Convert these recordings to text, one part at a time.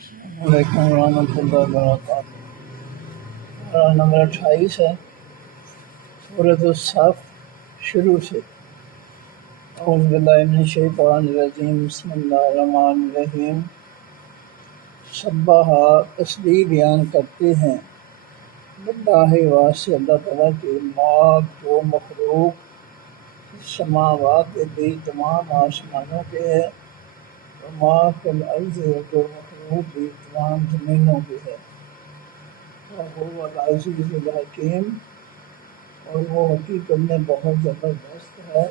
وعلیکم ورحمۃ اللہ وبرکاتہ۔ پارہ نمبر 28 ہے، سورۃ الصف، شروع سے۔ اعوذ باللہ من الشیطان الرجیم، بسم اللہ الرحمن الرحیم۔ سبح، تسبیح بیان کرتے ہیں، للہ واسطے اللہ تعالیٰ کے، ما جو مخلوق سماوات بھی تمام آسمانوں کے ہے، وما فی الارض جو مخلوق بھی تمام زمینوں کے ہے، وهو العزیز الحکیم، اور وہ حقیقت میں بہت زبردست ہے،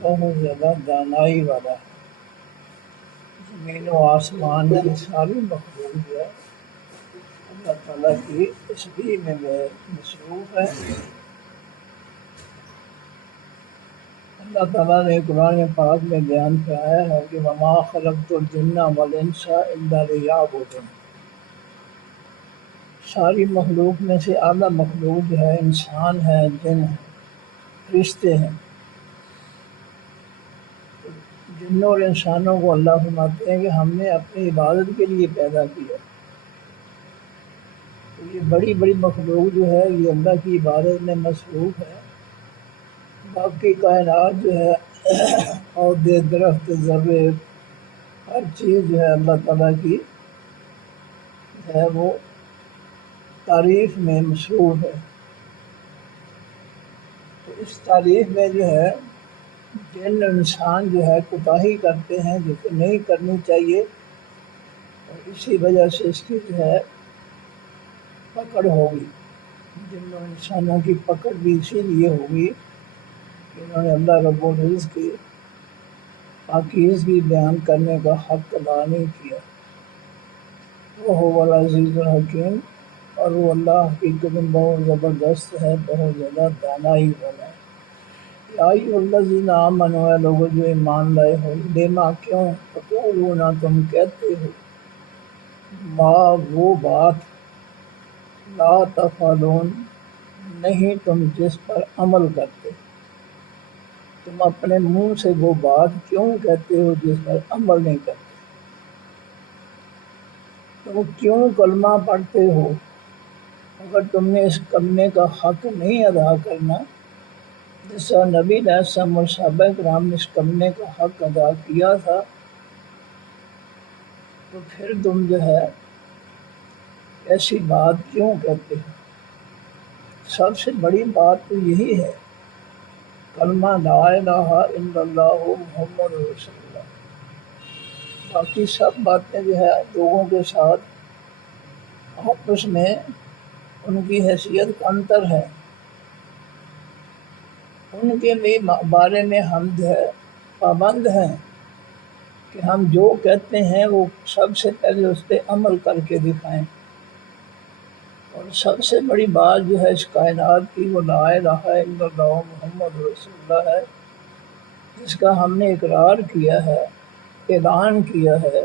بہت زیادہ دانائی والا ہے۔ زمین و آسمان کی ساری مخلوق ہے اللہ تعالیٰ کی تسبیح میں مصروف ہے۔ اللہ تعالیٰ نے قرآن پاک میں بیان کرایا ہے کہ وما خلقت الجن والانس الا لیعبدون، ساری مخلوق میں سے اعلیٰ مخلوق جو ہے انسان ہے، جن ہیں، فرشتے ہیں۔ جنوں اور انسانوں کو اللہ فرماتے ہیں کہ ہم نے اپنی عبادت کے لیے پیدا کیا۔ تو یہ بڑی بڑی مخلوق جو ہے یہ اللہ کی عبادت میں مصروف ہے۔ باقی کائنات جو ہے پودے، درخت، ذرے، ہر چیز جو ہے اللہ تعالیٰ کی ہے وہ تعریف میں مصروف ہے۔ تو اس تعریف میں جو ہے جن انسان جو ہے کوتاہی کرتے ہیں جو کہ نہیں کرنی چاہیے، اور اسی وجہ سے اس کی جو ہے پکڑ ہوگی۔ جن انسانوں کی پکڑ بھی اسی لیے ہوگی کہ انہوں نے اللہ رب العزت کی پاکیزگی بیان کرنے کا حق ادا نہیں کیا۔ وہ العزیز الحکیم، اور وہ اللہ حقیقت میں بہت زبردست ہے، بہت زیادہ دانائی والا ہے۔ یا ایھا الذین آمنوا، اے لوگو جو ایمان لائے ہو، لما کیوں، تقولون تم کہتے ہو، ما وہ بات، لا تفعلون نہیں تم جس پر عمل کرتے۔ تم اپنے منہ سے وہ بات کیوں کہتے ہو جس پر عمل نہیں کرتے؟ تم کیوں کلمہ پڑھتے ہو اگر تم نے اس کلمے کا حق نہیں ادا کرنا؟ جس طرح نبی علیہ السلام اور صحابہ کرام نے اس کلمے کا حق ادا کیا تھا، تو پھر تم جو ہے ایسی بات کیوں کہتے ہو؟ سب سے بڑی بات تو یہی ہے، کلمہ لا الہ الا اللہ محمد رسول اللہ۔ باقی سب باتیں جو ہے لوگوں کے ساتھ آپس میں ان کی حیثیت کا انتر ہے۔ ان کے بھی بارے میں ہم جو ہے پابند ہیں کہ ہم جو کہتے ہیں وہ سب سے پہلے اس پہ عمل کر کے دکھائیں۔ اور سب سے بڑی بات جو ہے اس کائنات کی وہ لا الہ الا اللہ محمد رسول اللہ ہے، جس کا ہم نے اقرار کیا ہے، اعلان کیا ہے،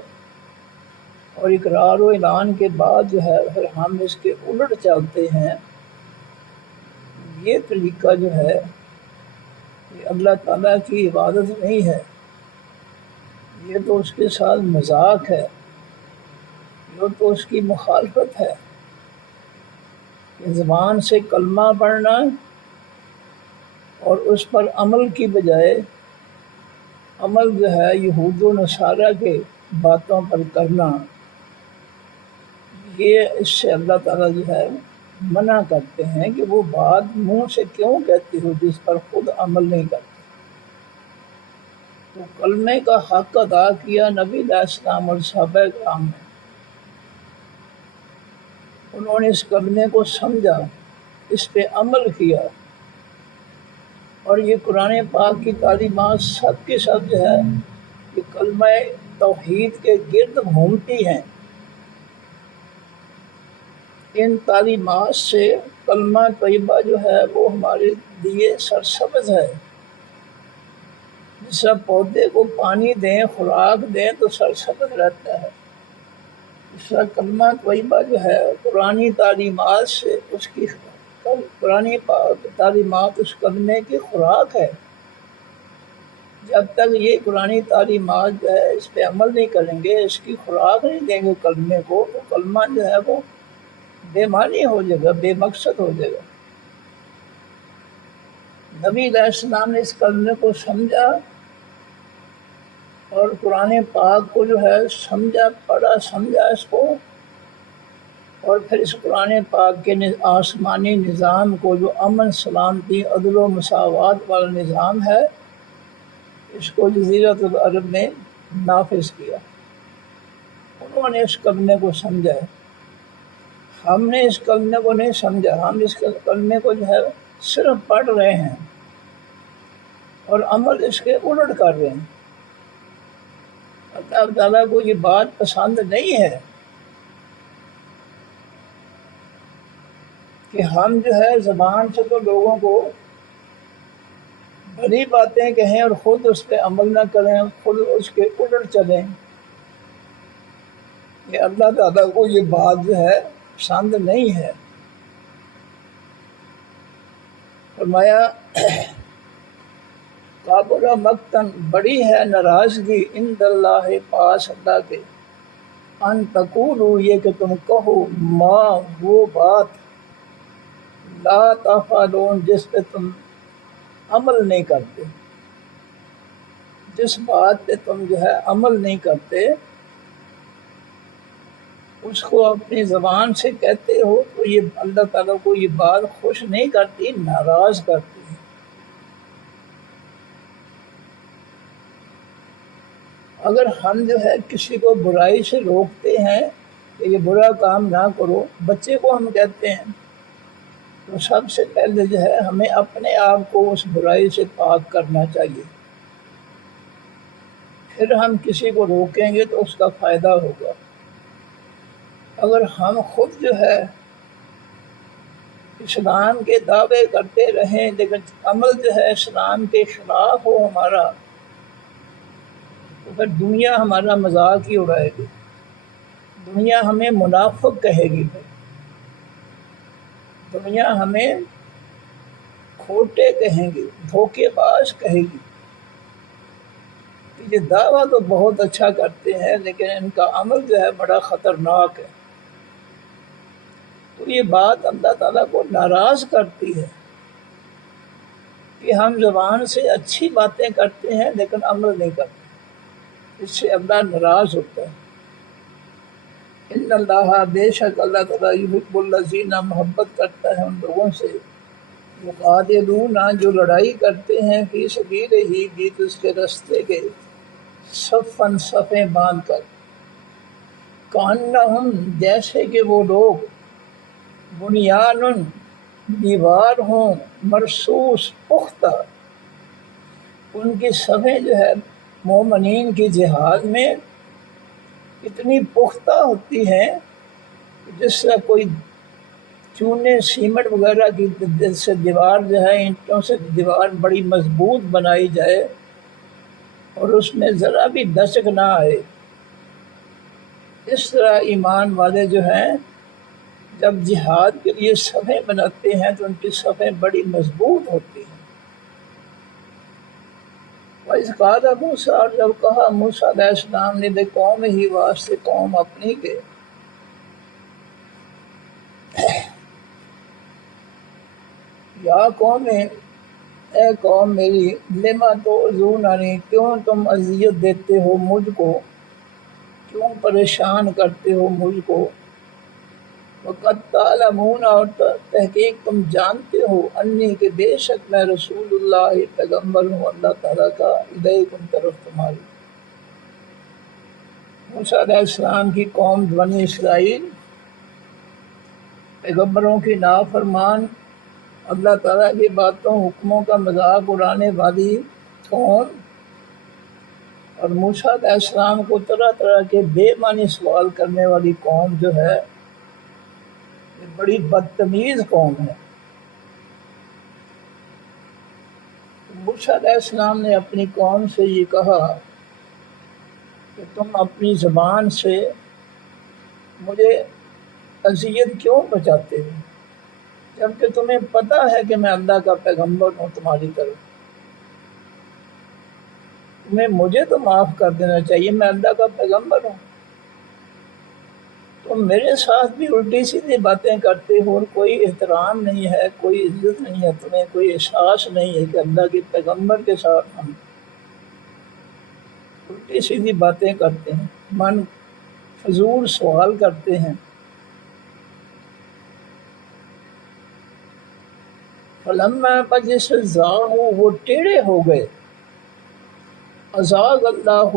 اور اقرار و اعلان کے بعد جو ہے پھر ہم اس کے الٹ چلتے ہیں۔ یہ طریقہ جو ہے یہ اللہ تعالیٰ کی عبادت نہیں ہے، یہ تو اس کے ساتھ مذاق ہے، یہ تو اس کی مخالفت ہے کہ زبان سے کلمہ پڑھنا اور اس پر عمل کی بجائے عمل جو ہے یہود و نصارہ کے باتوں پر کرنا، یہ اس سے اللہ تعالیٰ جو ہے منع کرتے ہیں کہ وہ بات منہ سے کیوں کہتے ہو جس پر خود عمل نہیں کرتے۔ تو کلمے کا حق ادا کیا نبی علیہ السلام اور صحابہ کرام نے، انہوں نے اس کلمے کو سمجھا، اس پہ عمل کیا، اور یہ قرآن پاک کی تعلیمات سب کے سب جو ہے یہ کلمہ توحید کے گرد گھومتی ہیں۔ ان تعلیمات سے کلمہ طیبہ جو ہے وہ ہمارے لیے سرسبز ہے۔ جس طرح پودے کو پانی دیں، خوراک دیں تو سرسبز رہتا ہے، اس طرح کلمہ طیبہ جو ہے قرآنی تعلیمات سے اس کی قرآنی تعلیمات اس کلمے کی خوراک ہے۔ جب تک یہ قرآنی تعلیمات جو ہے اس پہ عمل نہیں کریں گے، اس کی خوراک نہیں دیں گے کلمے کو، تو کلمہ جو ہے وہ بے معنی ہو جائے گا، بے مقصد ہو جائے گا۔ نبی علیہ السلام نے اس کلمے کو سمجھا اور قرآن پاک کو جو ہے سمجھا، پڑھا سمجھا اس کو، اور پھر اس قرآن پاک کے آسمانی نظام کو جو امن سلامتی عدل و مساوات والا نظام ہے، اس کو جزیرۃ العرب میں نافذ کیا۔ انہوں نے اس کلمے کو سمجھا ہے، ہم نے اس کلمے کو نہیں سمجھا، ہم اس کلمے کو جو ہے صرف پڑھ رہے ہیں اور عمل اس کے الٹ کر رہے ہیں۔ اللہ تعالیٰ کو یہ بات پسند نہیں ہے کہ ہم جو ہے زبان سے تو لوگوں کو بڑی باتیں کہیں اور خود اس پہ عمل نہ کریں، خود اس کے الٹ چلیں۔ کہ اللہ تعالیٰ کو یہ بات جو ہے پسند نہیں ہے۔ فرمایا کابر مقتن، بڑی ہے ناراضگی عند اللہ، پاس اللہ کے، ان تقولوا، یہ کہ تم کہو، ما، وہ بات، لا تفعلون، جس پہ تم عمل نہیں کرتے، جس بات پہ تم جو ہے عمل نہیں کرتے اس کو اپنی زبان سے کہتے ہو، تو یہ اللہ تعالیٰ کو یہ بات خوش نہیں کرتی، ناراض کرتی ہے۔ اگر ہم جو ہے کسی کو برائی سے روکتے ہیں کہ یہ برا کام نہ کرو، بچے کو ہم کہتے ہیں، تو سب سے پہلے جو ہے ہمیں اپنے آپ کو اس برائی سے پاک کرنا چاہیے، پھر ہم کسی کو روکیں گے تو اس کا فائدہ ہوگا۔ اگر ہم خود جو ہے اسلام کے دعوے کرتے رہیں لیکن عمل جو ہے اسلام کے خلاف ہو ہمارا، تو پھر دنیا ہمارا مذاق ہی اڑائے گی، دنیا ہمیں منافق کہے گی، دنیا ہمیں کھوٹے کہیں گی، دھوکے باز کہے گی۔ یہ دعویٰ تو بہت اچھا کرتے ہیں لیکن ان کا عمل جو ہے بڑا خطرناک ہے۔ تو یہ بات اللہ تعالیٰ کو ناراض کرتی ہے کہ ہم زبان سے اچھی باتیں کرتے ہیں لیکن عمل نہیں کرتے، اس سے اللہ ناراض ہوتا ہے۔ ان اللہ، بے شک اللہ تعالیٰ، یحب الذین، محبت کرتا ہے ان لوگوں سے، یقاتلون، جو لڑائی کرتے ہیں، فی سبیلہ، گیت اس کے رستے کے، صفاً، صفیں باندھ کر، کأنہم، جیسے کہ وہ لوگ، بنیان، دیوار ہوں، مرصوص، پختہ۔ ان کی صفیں جو ہے مومنین کی جہاد میں اتنی پختہ ہوتی ہیں کہ جس سے کوئی چونے سیمنٹ وغیرہ کی جس سے دیوار جو ہے اینٹوں سے دیوار بڑی مضبوط بنائی جائے اور اس میں ذرا بھی دھسک نہ آئے، اس طرح ایمان والے جو ہیں جب جہاد کے لیے صفیں بناتے ہیں تو ان کی صفیں بڑی مضبوط ہوتی ہیں۔ وَإِذْ قَالَ مُوسیٰ، اور جب کہا موسیٰ علیہ السلام نے لِقَوْمِهِ، ہی واسطے قوم اپنی کے، یا قوم، اے قوم میری، لِمَ تُؤْذُونَنِی، کیوں تم اذیت دیتے ہو مجھ کو، کیوں پریشان کرتے ہو مجھ کو، وَقَدْ تَعْلَمُونَ، اور تحقیق تم جانتے ہو، انی، کہ بے شک میں رسول اللہ، پیغمبر ہوں اللہ تعالیٰ کا، الیکم، طرف تمہاری۔ موسیٰ علیہ السلام کی قوم بنی اسرائیل پیغمبروں کی نافرمان، اللہ تعالیٰ کی باتوں حکموں کا مذاق اڑانے والی قوم، اور موسیٰ علیہ السلام کو طرح طرح کے بے معنی سوال کرنے والی قوم جو ہے یہ بڑی بدتمیز قوم ہے۔ موسیٰ علیہ السلام نے اپنی قوم سے یہ کہا کہ تم اپنی زبان سے مجھے اذیت کیوں پہنچاتے ہو، جبکہ تمہیں پتہ ہے کہ میں اللہ کا پیغمبر ہوں تمہاری طرف۔ تمہیں مجھے تو معاف کر دینا چاہیے، میں اللہ کا پیغمبر ہوں، تم میرے ساتھ بھی الٹی سیدھی باتیں کرتے ہو، اور کوئی احترام نہیں ہے، کوئی عزت نہیں ہے، تمہیں کوئی احساس نہیں ہے کہ اللہ کے پیغمبر کے ساتھ ہم الٹی سیدھی باتیں کرتے ہیں، من فضول سوال کرتے ہیں۔ فلما جس زاغوا، وہ ٹیڑھے ہو گئے، ازاغ اللہ،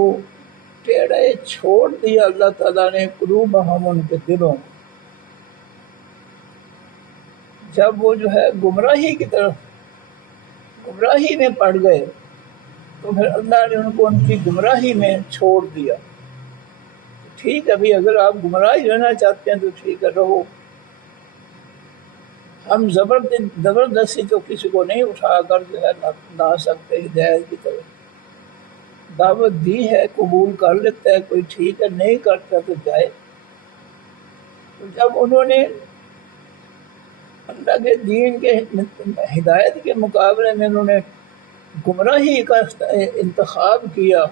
ٹیڑھے چھوڑ دیا اللہ تعالیٰ نے، قلوبہم، ان کے دلوں کو، جب وہ جو ہے گمراہی کی طرف، گمراہی میں پڑ گئے تو پھر اللہ نے ان کو ان کی گمراہی میں چھوڑ دیا۔ ٹھیک ہے بھائی، اگر آپ گمراہی رہنا چاہتے ہیں تو ٹھیک ہے، رہو، ہم زبردستی تو کسی کو نہیں اٹھا کر جو ہے لا سکتے ہدایت کی طرف، دعوت دی ہے، قبول کر لیتا ہے کوئی، ٹھیک ہے، نہیں کرتا تو جائے۔ تو جب انہوں نے اللہ کے دین کے ہدایت کے مقابلے میں انہوں نے گمراہی کا انتخاب کیا،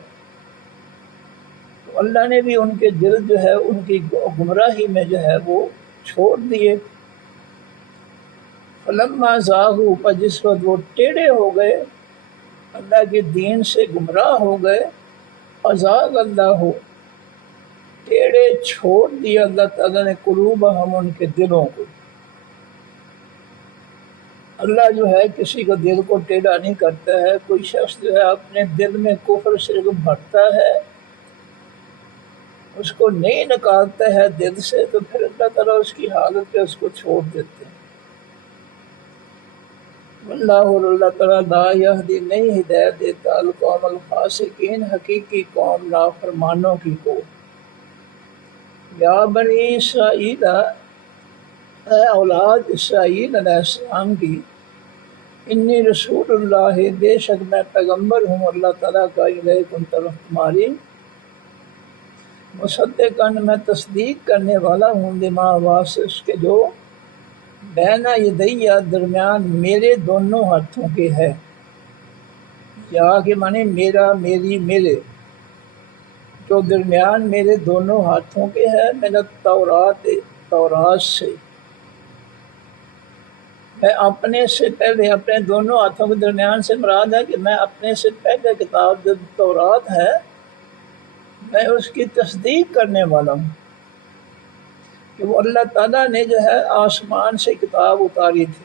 تو اللہ نے بھی ان کے دل جو ہے ان کی گمراہی میں جو ہے وہ چھوڑ دیے۔ فلما زاغوا، پر جس وقت وہ ٹیڑھے ہو گئے، اللہ کے دین سے گمراہ ہو گئے، ازاغ اللہ، ٹیڑھے چھوڑ دیا اللہ تعالیٰ نے، قلوبہم، ان کے دلوں کو۔ اللہ جو ہے کسی کو دل کو ٹیڑھا نہیں کرتا ہے، کوئی شخص جو ہے اپنے دل میں کفر شرک بھرتا ہے، اس کو نہیں نکالتا ہے دل سے، تو پھر اللہ تعالیٰ اس کی حالت پہ اس کو چھوڑ دیتے ہیں۔ واللہ، اور اللہ تعالیٰ لا یہدی، نہیں ہدایت دیتا، القوم الفاسقین، حقیقی قوم نافرمانوں کی کو۔ یا بنی اسرائیل، اے اولاد اسرائیل علیہ السلام کی، انی رسول اللہ، بے شک میں پیغمبر ہوں اللہ تعالیٰ کا، الیکم، طرف تمہاری، مصدقاً، میں تصدیق کرنے والا ہوں، لما، واسطے اس کے جو بین یدیّ، درمیان میرے دونوں ہاتھوں کے ہے، یا کہ معنی میرا، میری، میرے، جو درمیان میرے دونوں ہاتھوں کے ہے، من التورات، تورات سے، میں اپنے سے پہلے، اپنے دونوں ہاتھوں کے درمیان سے مراد ہے کہ میں اپنے سے پہلے کتاب جو تورات ہے میں اس کی تصدیق کرنے والا ہوں، کہ وہ اللہ تعالیٰ نے جو ہے آسمان سے کتاب اتاری تھی،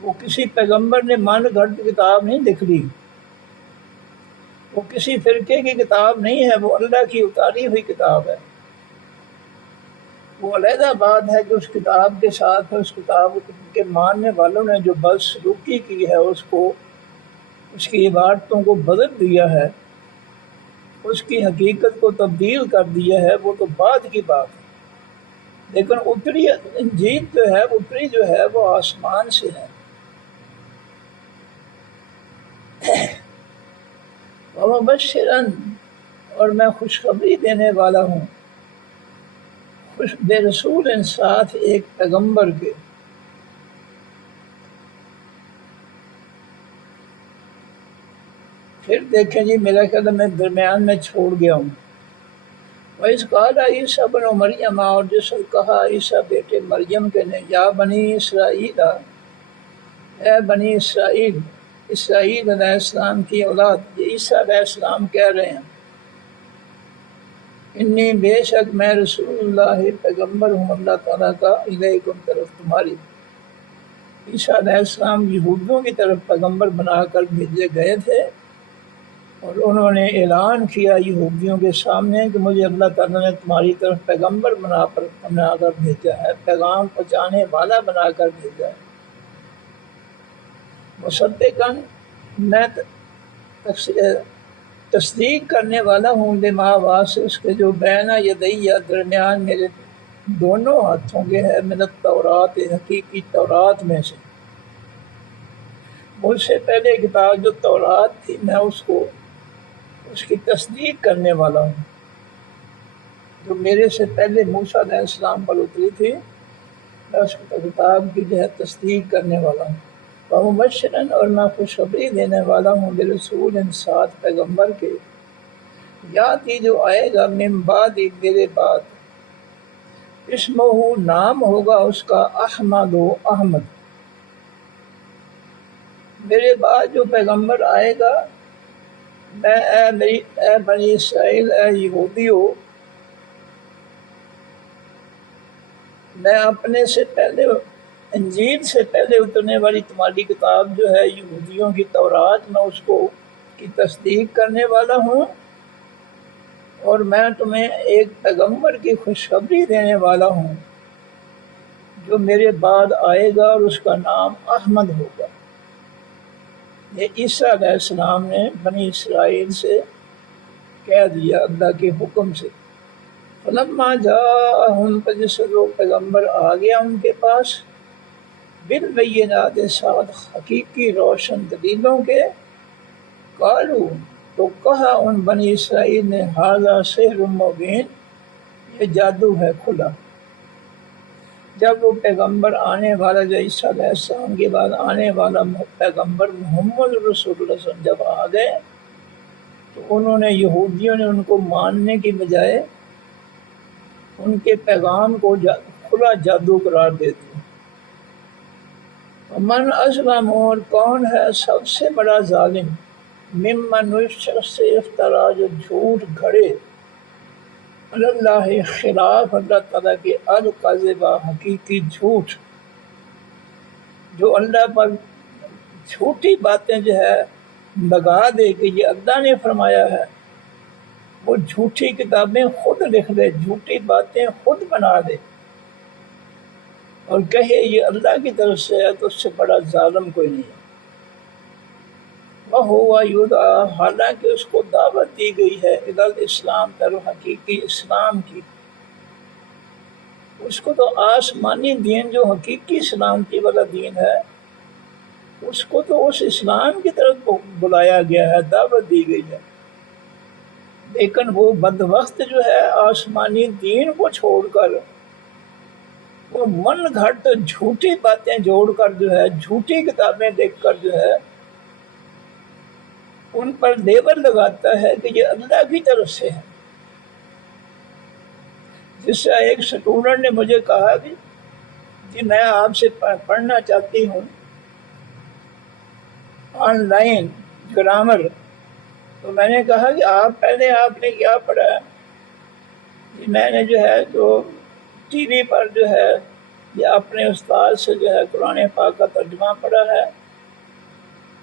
وہ کسی پیغمبر نے من گھڑت کتاب نہیں لکھ لی، وہ کسی فرقے کی کتاب نہیں ہے، وہ اللہ کی اتاری ہوئی کتاب ہے۔ وہ علیحدہ بات ہے کہ اس کتاب کے ساتھ، اس کتاب کے ماننے والوں نے جو بدسلوکی کی ہے، اس کو، اس کی عبارتوں کو بدل دیا ہے، اس کی حقیقت کو تبدیل کر دیا ہے، وہ تو بعد کی بات ہے، لیکن اتری انجیل جو ہے، اتری جو ہے وہ آسمان سے ہے۔ وَمُبَشِّرًا، اور میں خوشخبری دینے والا ہوں، بے رسول ساتھ ایک پیغمبر کے۔ پھر دیکھیں جی، میرا خیال میں درمیان میں چھوڑ گیا ہوں۔ وَإِذْ قَالَ عِیسیٰ ابْنُ مَرْیَمَ، اور جس وقت کہا عیسیٰ بیٹے مریم کے نے، یا بنی اسرائیل، اے بنی اسرائیل، اسرائیل علیہ السلام کی اولاد، یہ عیسیٰ علیہ السلام کہہ رہے ہیں، انی، بے شک میں رسول اللہ، پیغمبر ہوں اللہ تعالیٰ کا، الیکم، طرف تمہاری۔ عیسیٰ علیہ السلام یہودیوں کی طرف پیغمبر بنا کر بھیجے گئے تھے، اور انہوں نے اعلان کیا یہودیوں کے سامنے کہ مجھے اللہ تعالیٰ نے تمہاری طرف پیغمبر بنا کر بھیجا ہے، پیغام پہنچانے والا بنا کر بھیجا ہے۔ مصدقاً، میں تصدیق کرنے والا ہوں، لما، واسطے اس کے جو بین یدیّ، درمیان میرے دونوں ہاتھوں کے ہے، من التورات، حقیقی تورات میں سے، مجھ سے پہلے کتاب جو تورات تھی میں اس کی تصدیق کرنے والا ہوں، جو میرے سے پہلے موسیٰ علیہ السلام پر اتری تھی، میں اس کتاب کی جو ہے تصدیق کرنے والا ہوں۔ ومبشرن اور میں خوشخبری دینے والا ہوں برسول ساتھ پیغمبر کے، یاتی جو آئے گا من بعد میرے بعد، اسمہ نام ہوگا اس کا احمد و احمد۔ میرے بعد جو پیغمبر آئے گا، میں اے بنی اسرائیل، اے یہودیو، میں اپنے سے پہلے انجیل سے پہلے اترنے والی تمہاری کتاب جو ہے یہودیوں کی تورات، میں اس کو کی تصدیق کرنے والا ہوں، اور میں تمہیں ایک پیغمبر کی خوشخبری دینے والا ہوں جو میرے بعد آئے گا، اور اس کا نام احمد ہوگا۔ یہ عیسیٰ علیہ السلام نے بنی اسرائیل سے کہہ دیا اللہ کے حکم سے۔ فلما جاءہم، جس وہ پیغمبر آ گیا ان کے پاس، بالبینات، ساتھ حقیقی روشن دلیلوں کے، قالو، تو کہا ان بنی اسرائیل نے، ھذا سحر مبین، یہ جادو ہے کھلا۔ جب وہ پیغمبر آنے والا، جو عیسیٰ علیہ السلام کے بعد آنے والا پیغمبر محمد رسول اللہ صلی اللہ علیہ وسلم جب آ گئے، تو انہوں نے، یہودیوں نے ان کو ماننے کی بجائے ان کے پیغام کو کھلا جادو قرار دے دیا۔ من ازلم، اور کون ہے سب سے بڑا ظالم، ممن، اس شخص سے، افترا، جو جھوٹ گھڑے، اللہ خلاف اللہ تعالیٰ کے، الکذبہ، حقیقی جھوٹ، جو اللہ پر جھوٹی باتیں جو ہے لگا دے کہ یہ اللہ نے فرمایا ہے، وہ جھوٹی کتابیں خود لکھ دے، جھوٹی باتیں خود بنا دے اور کہے یہ اللہ کی طرف سے ہے، تو اس سے بڑا ظالم کوئی نہیں ہے۔ وَهُوَ يُدْعَىٰ، حالانکہ اس کو دعوت دی گئی ہے، الی الاسلام، طرف حقیقی اسلام کی۔ اس کو تو آسمانی دین جو حقیقی سلامتی والا دین ہے، اس کو تو اس اسلام کی طرف بلایا گیا ہے، دعوت دی گئی ہے، لیکن وہ بدبخت جو ہے آسمانی دین کو چھوڑ کر، وہ من گھڑت جھوٹی باتیں جوڑ کر جو ہے، جھوٹی کتابیں لکھ کر جو ہے ان پر لیبل لگاتا ہے کہ یہ اللہ کی طرف سے ہے۔ جس سے ایک اسٹوڈنٹ نے مجھے کہا کہ جی میں آپ سے پڑھنا چاہتی ہوں آن لائن گرامر، تو میں نے کہا کہ آپ نے کیا پڑھا ہے؟ جی میں نے جو ہے تو ٹی وی پر جو ہے یا اپنے استاد سے جو ہے قرآن پاک کا ترجمہ پڑھا ہے،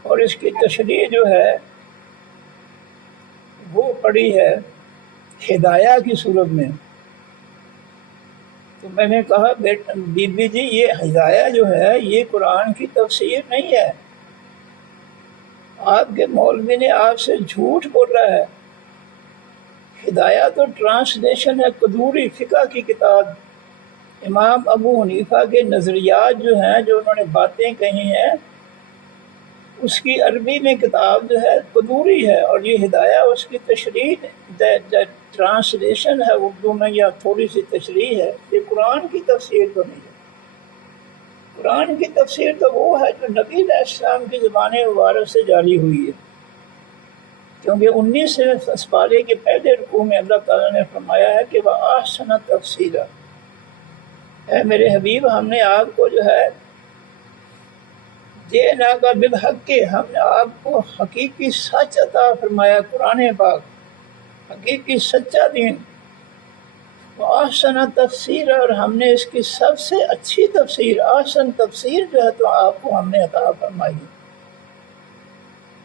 اور اس کی تشریح جو ہے وہ پڑھی ہے ہدایہ کی صورت میں۔ تو میں نے کہا بی بی جی یہ ہدایہ جو ہے یہ قرآن کی تفسیر نہیں ہے، آپ کے مولوی نے آپ سے جھوٹ بولا ہے۔ ہدایہ تو ٹرانسلیشن ہے، قدوری فقہ کی کتاب، امام ابو حنیفہ کے نظریات جو ہیں، جو انہوں نے باتیں کہی ہیں، اس کی عربی میں کتاب جو ہے قدوری ہے، اور یہ ہدایہ اس کی تشریح ٹرانسلیشن ہے اردو میں، یا تھوڑی سی تشریح ہے، یہ قرآن کی تفسیر تو نہیں ہے۔ قرآن کی تفسیر تو وہ ہے جو نبی علیہ السلام کی زبان مبارک سے جاری ہوئی ہے، کیونکہ 19 سپارے کے پہلے رکوع میں اللہ تعالیٰ نے فرمایا ہے کہ وَأَحْسَنَ تَفْسِيرًا، اے میرے حبیب ہم نے آپ کو جو ہے جئناک بالحق، ہم نے آپ کو حقیقی سچ عطا فرمایا، قرآن پاک حقیقی سچا دین، احسن تفسیر، اور ہم نے اس کی سب سے اچھی تفسیر، احسن تفسیر جو ہے تو آپ کو ہم نے عطا فرمائی۔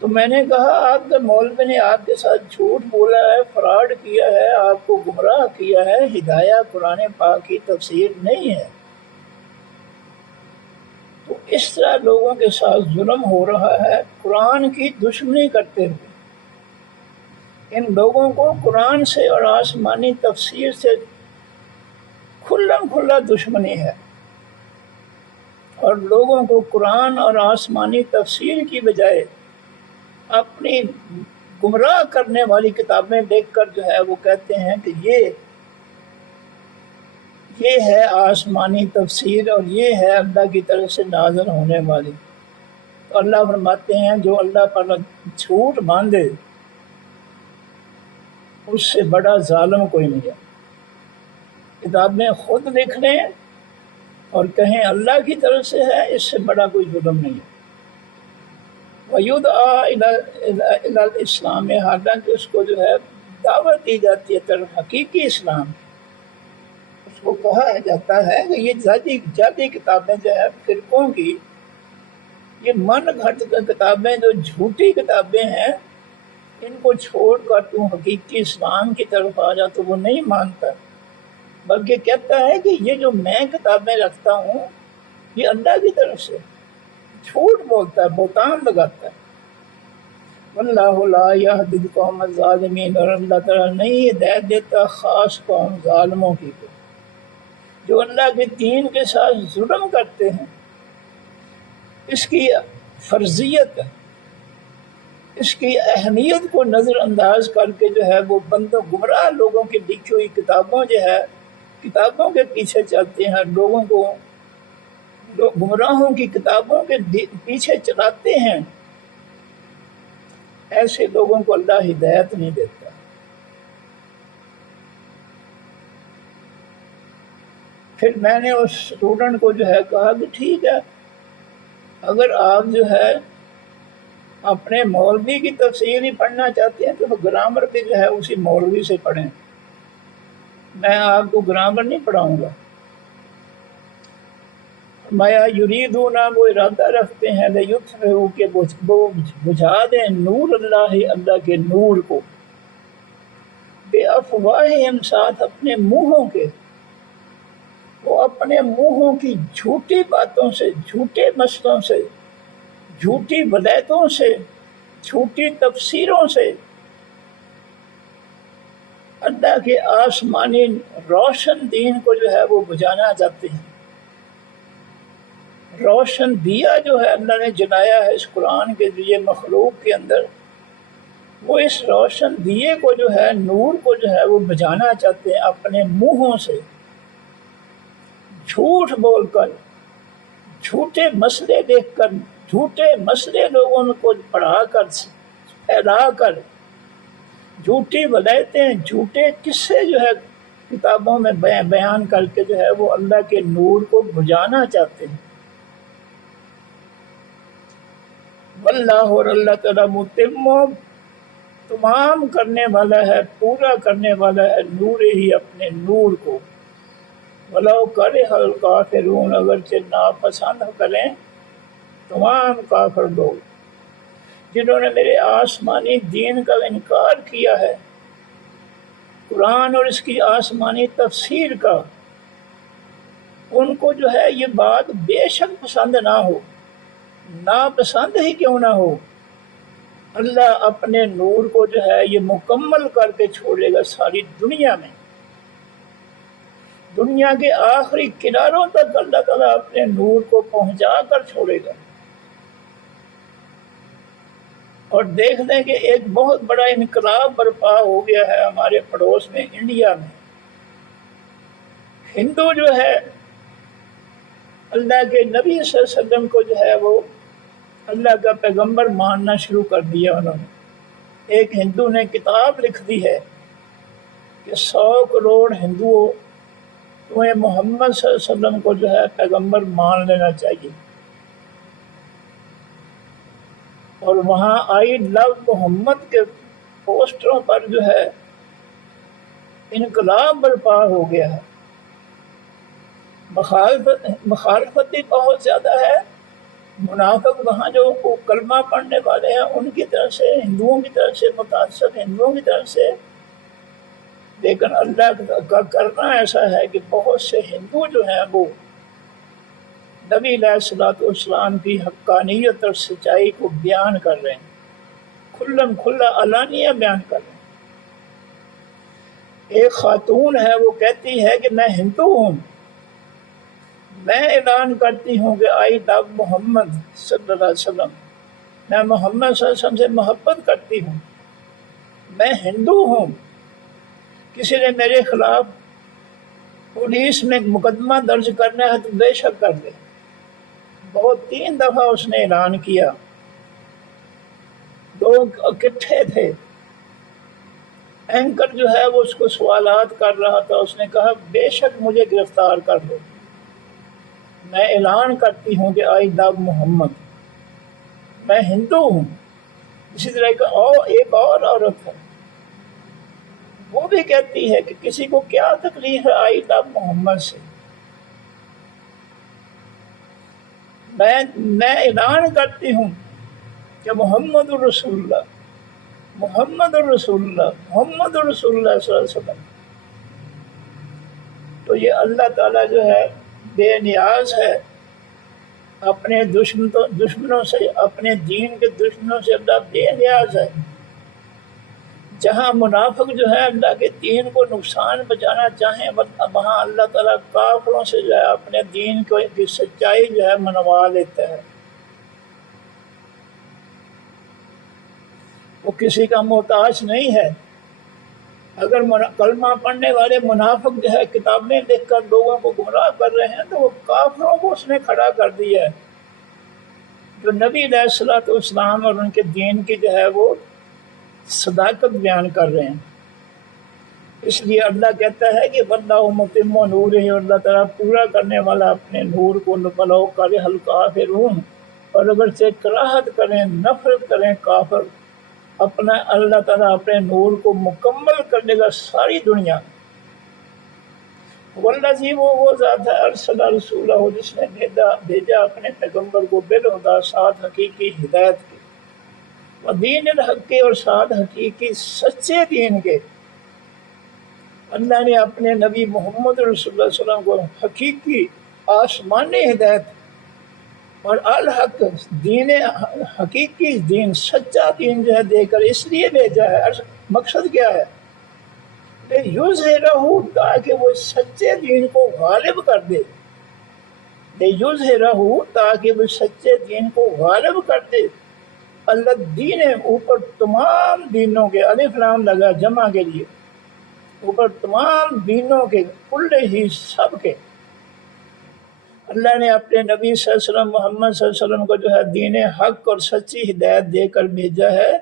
تو میں نے کہا آپ کے مولوی نے آپ کے ساتھ جھوٹ بولا ہے، فراڈ کیا ہے، آپ کو گمراہ کیا ہے، ہدایہ قرآن پاک کی تفسیر نہیں ہے۔ تو اس طرح لوگوں کے ساتھ ظلم ہو رہا ہے، قرآن کی دشمنی کرتے ہوئے۔ ان لوگوں کو قرآن سے اور آسمانی تفسیر سے کھلم کھلا دشمنی ہے، اور لوگوں کو قرآن اور آسمانی تفسیر کی بجائے اپنی گمراہ کرنے والی کتابیں دیکھ کر جو ہے وہ کہتے ہیں کہ یہ ہے آسمانی تفسیر، اور یہ ہے اللہ کی طرف سے نازل ہونے والی۔ تو اللہ فرماتے ہیں جو اللہ پر جھوٹ باندھے اس سے بڑا ظالم کوئی نہیں ہے۔ کتابیں خود لکھ لیں اور کہیں اللہ کی طرف سے ہے، اس سے بڑا کوئی ظلم نہیں ہے۔ وَيُدْعَىٰ إِلَى الْإِسْلَامِ، حالانکہ اس کو جو ہے دعوت دی جاتی ہے طرف حقیقی اسلام۔ اس کو کہا جاتا ہے کہ یہ جعلی کتابیں جو ہے فرقوں کی، یہ من گھڑت کتابیں جو جھوٹی کتابیں ہیں، ان کو چھوڑ کر تو حقیقی اسلام کی طرف آ جا، تو وہ نہیں مانتا، بلکہ کہتا ہے کہ یہ جو میں کتابیں رکھتا ہوں یہ اللہ کی طرف سے، جھوٹ بولتا ہے، بہتان لگاتا ہے۔ واللہ لا یہدی القوم الظالمین، اور اللہ تعالیٰ نہیں ہدایت دیتا خاص قوم ظالموں کی کو، جو اللہ کے دین کے ساتھ ظلم کرتے ہیں۔ اس کی فرضیت، اس کی اہمیت کو نظر انداز کر کے جو ہے وہ بندوں گمراہ لوگوں کی لکھی ہوئی کتابوں جو ہے، کتابوں کے پیچھے چلتے ہیں، لوگوں کو گمراہوں کی کتابوں کے پیچھے چلاتے ہیں۔ ایسے لوگوں کو اللہ ہدایت نہیں دیتا۔ پھر میں نے اس اسٹوڈنٹ کو جو ہے کہا کہ ٹھیک ہے، اگر آپ جو ہے اپنے مولوی کی تفسیر ہی پڑھنا چاہتے ہیں تو گرامر بھی جو ہے اسی مولوی سے پڑھیں، میں آپ کو گرامر نہیں پڑھاؤں گا۔ مایا یریدون، وہ ارادہ رکھتے ہیں لیطفئوا کہ وہ بجھا دیں نور اللہ، اللہ کے نور کو، بے افواہہم، ساتھ اپنے منہوں کے، وہ اپنے منہوں کی جھوٹی باتوں سے، جھوٹے مسئلوں سے، جھوٹی ولایتوں سے، جھوٹی تفسیروں سے اللہ کے آسمانی روشن دین کو جو ہے وہ بجھانا چاہتے ہیں۔ روشن دیا جو ہے اللہ نے جلایا ہے اس قرآن کے ذریعے مخلوق کے اندر، وہ اس روشن دیے کو جو ہے، نور کو جو ہے وہ بجھانا چاہتے ہیں اپنے منہوں سے، جھوٹ بول کر، جھوٹے مسئلے دیکھ کر، جھوٹے مسئلے لوگوں کو پڑھا کر، پھیلا کر، جھوٹی ولایتیں، جھوٹے قصے جو ہے کتابوں میں بیان کر کے جو ہے وہ اللہ کے نور کو بجھانا چاہتے ہیں۔ واللہ، اور اللہ تعالیٰ متم، تمام کرنے والا ہے، پورا کرنے والا ہے، نور ہی، اپنے نور کو، ولو کرہ الکافرون، اگرچہ ناپسند کریں تمام کافر لوگ، جنہوں نے میرے آسمانی دین کا انکار کیا ہے، قرآن اور اس کی آسمانی تفسیر کا، ان کو جو ہے یہ بات بے شک پسند نہ ہو، ناپسند ہی کیوں نہ ہو، اللہ اپنے نور کو جو ہے یہ مکمل کر کے چھوڑے گا ساری دنیا میں، دنیا کے آخری کناروں تک اللہ تعالیٰ اپنے نور کو پہنچا کر چھوڑے گا۔ اور دیکھ لیں کہ ایک بہت بڑا انقلاب برپا ہو گیا ہے ہمارے پڑوس میں، انڈیا میں۔ ہندو جو ہے اللہ کے نبی صلی اللہ علیہ وسلم کو جو ہے وہ اللہ کا پیغمبر ماننا شروع کر دیا انہوں نے۔ ایک ہندو نے کتاب لکھ دی ہے کہ 100 کروڑ ہندوؤں تمہیں محمد صلی اللہ علیہ وسلم کو جو ہے پیغمبر مان لینا چاہیے، اور وہاں آئی لو محمد کے پوسٹروں پر جو ہے انقلاب برپا ہو گیا ہے۔ مخالفت بھی بہت زیادہ ہے، منافق وہاں جو کلمہ پڑھنے والے ہیں ان کی طرف سے، ہندوؤں کی طرف سے، متعصب ہندوؤں کی طرف سے، لیکن اللہ کا کرنا ایسا ہے کہ بہت سے ہندو جو ہیں وہ نبی علیہ الصلوۃ والسلام کی حقانیت اور سچائی کو بیان کر رہے ہیں، کھلم کھلا علانیہ بیان کر رہے ہیں۔ ایک خاتون ہے، وہ کہتی ہے کہ میں ہندو ہوں، میں اعلان کرتی ہوں کہ آئی لو محمد صلی اللہ علیہ وسلم، میں محمد صلی اللہ علیہ وسلم سے محبت کرتی ہوں، میں ہندو ہوں، کسی نے میرے خلاف پولیس میں مقدمہ درج کرنا ہے تو بے شک کر دے، بہت 3 دفعہ اس نے اعلان کیا، لوگ اکٹھے تھے، اینکر جو ہے وہ اس کو سوالات کر رہا تھا، اس نے کہا بے شک مجھے گرفتار کر دو، میں اعلان کرتی ہوں کہ آئی لو محمد، میں ہندو ہوں۔ اسی طرح ایک اور عورت ہے، وہ بھی کہتی ہے کہ کسی کو کیا تکلیف ہے آئی لو محمد سے، میں اعلان کرتی ہوں کہ محمد الرسول اللہ، محمد الرسول اللہ، محمد الرسول اللہ صلی اللہ علیہ وسلم۔ تو یہ اللہ تعالیٰ جو ہے بے نیاز ہے، اپنے دشمنوں سے، اپنے دین کے دشمنوں سے اللہ بے نیاز ہے۔ جہاں منافق جو ہے اللہ کے دین کو نقصان پہنچانا چاہیں، وہاں اللہ تعالیٰ کافروں سے جو ہے اپنے دین کی سچائی جو ہے منوا لیتا ہے۔ وہ کسی کا محتاج نہیں ہے۔ اگر کلمہ پڑھنے والے منافق جو ہے کتابیں لکھ کر لوگوں کو گمراہ کر رہے ہیں تو وہ کافروں کو اس نے کھڑا کر دیا ہے، جو نبی علیہ الصلوۃ والسلام اور ان کے دین کی جو ہے وہ صداقت بیان کر رہے ہیں۔ اس لیے اللہ کہتا ہے کہ واللہ متم نورہ، اللہ تعالیٰ پورا کرنے والا اپنے نور کو، ولو کرہ الکافرون، اور اگر سے کراہت کریں، نفرت کریں کافر، اپنا اللہ تعالیٰ اپنے نور کو مکمل کر دے گا ساری دنیا۔ والذی وہ ذات ہے ارسل رسولہ، جس نے بھیجا اپنے پیغمبر کو بالہدیٰ، ساتھ حقیقی ہدایت کے، ودین الحق کے، اور ساتھ حقیقی سچے دین کے۔ اللہ نے اپنے نبی محمد رسول اللہ علیہ وسلم کو حقیقی آسمانی ہدایت اور الحق دین، حقیقی دین، سچا دین جو ہے دے کر اس لیے بھیجا ہے۔ مقصد کیا ہے؟ لِیُظْہِرَہُ، تاکہ وہ سچے دین کو غالب کر دے، لِیُظْہِرَہُ، تاکہ وہ سچے دین کو غالب کر دے، الدین، اوپر تمام دینوں کے، الف لام لگا جمع کے لیے، اوپر تمام دینوں کے، کل ہی، سب کے۔ اللہ نے اپنے نبی صلی اللہ علیہ وسلم، محمد صلی اللہ علیہ وسلم کو جو ہے دین حق اور سچی ہدایت دے کر بھیجا ہے،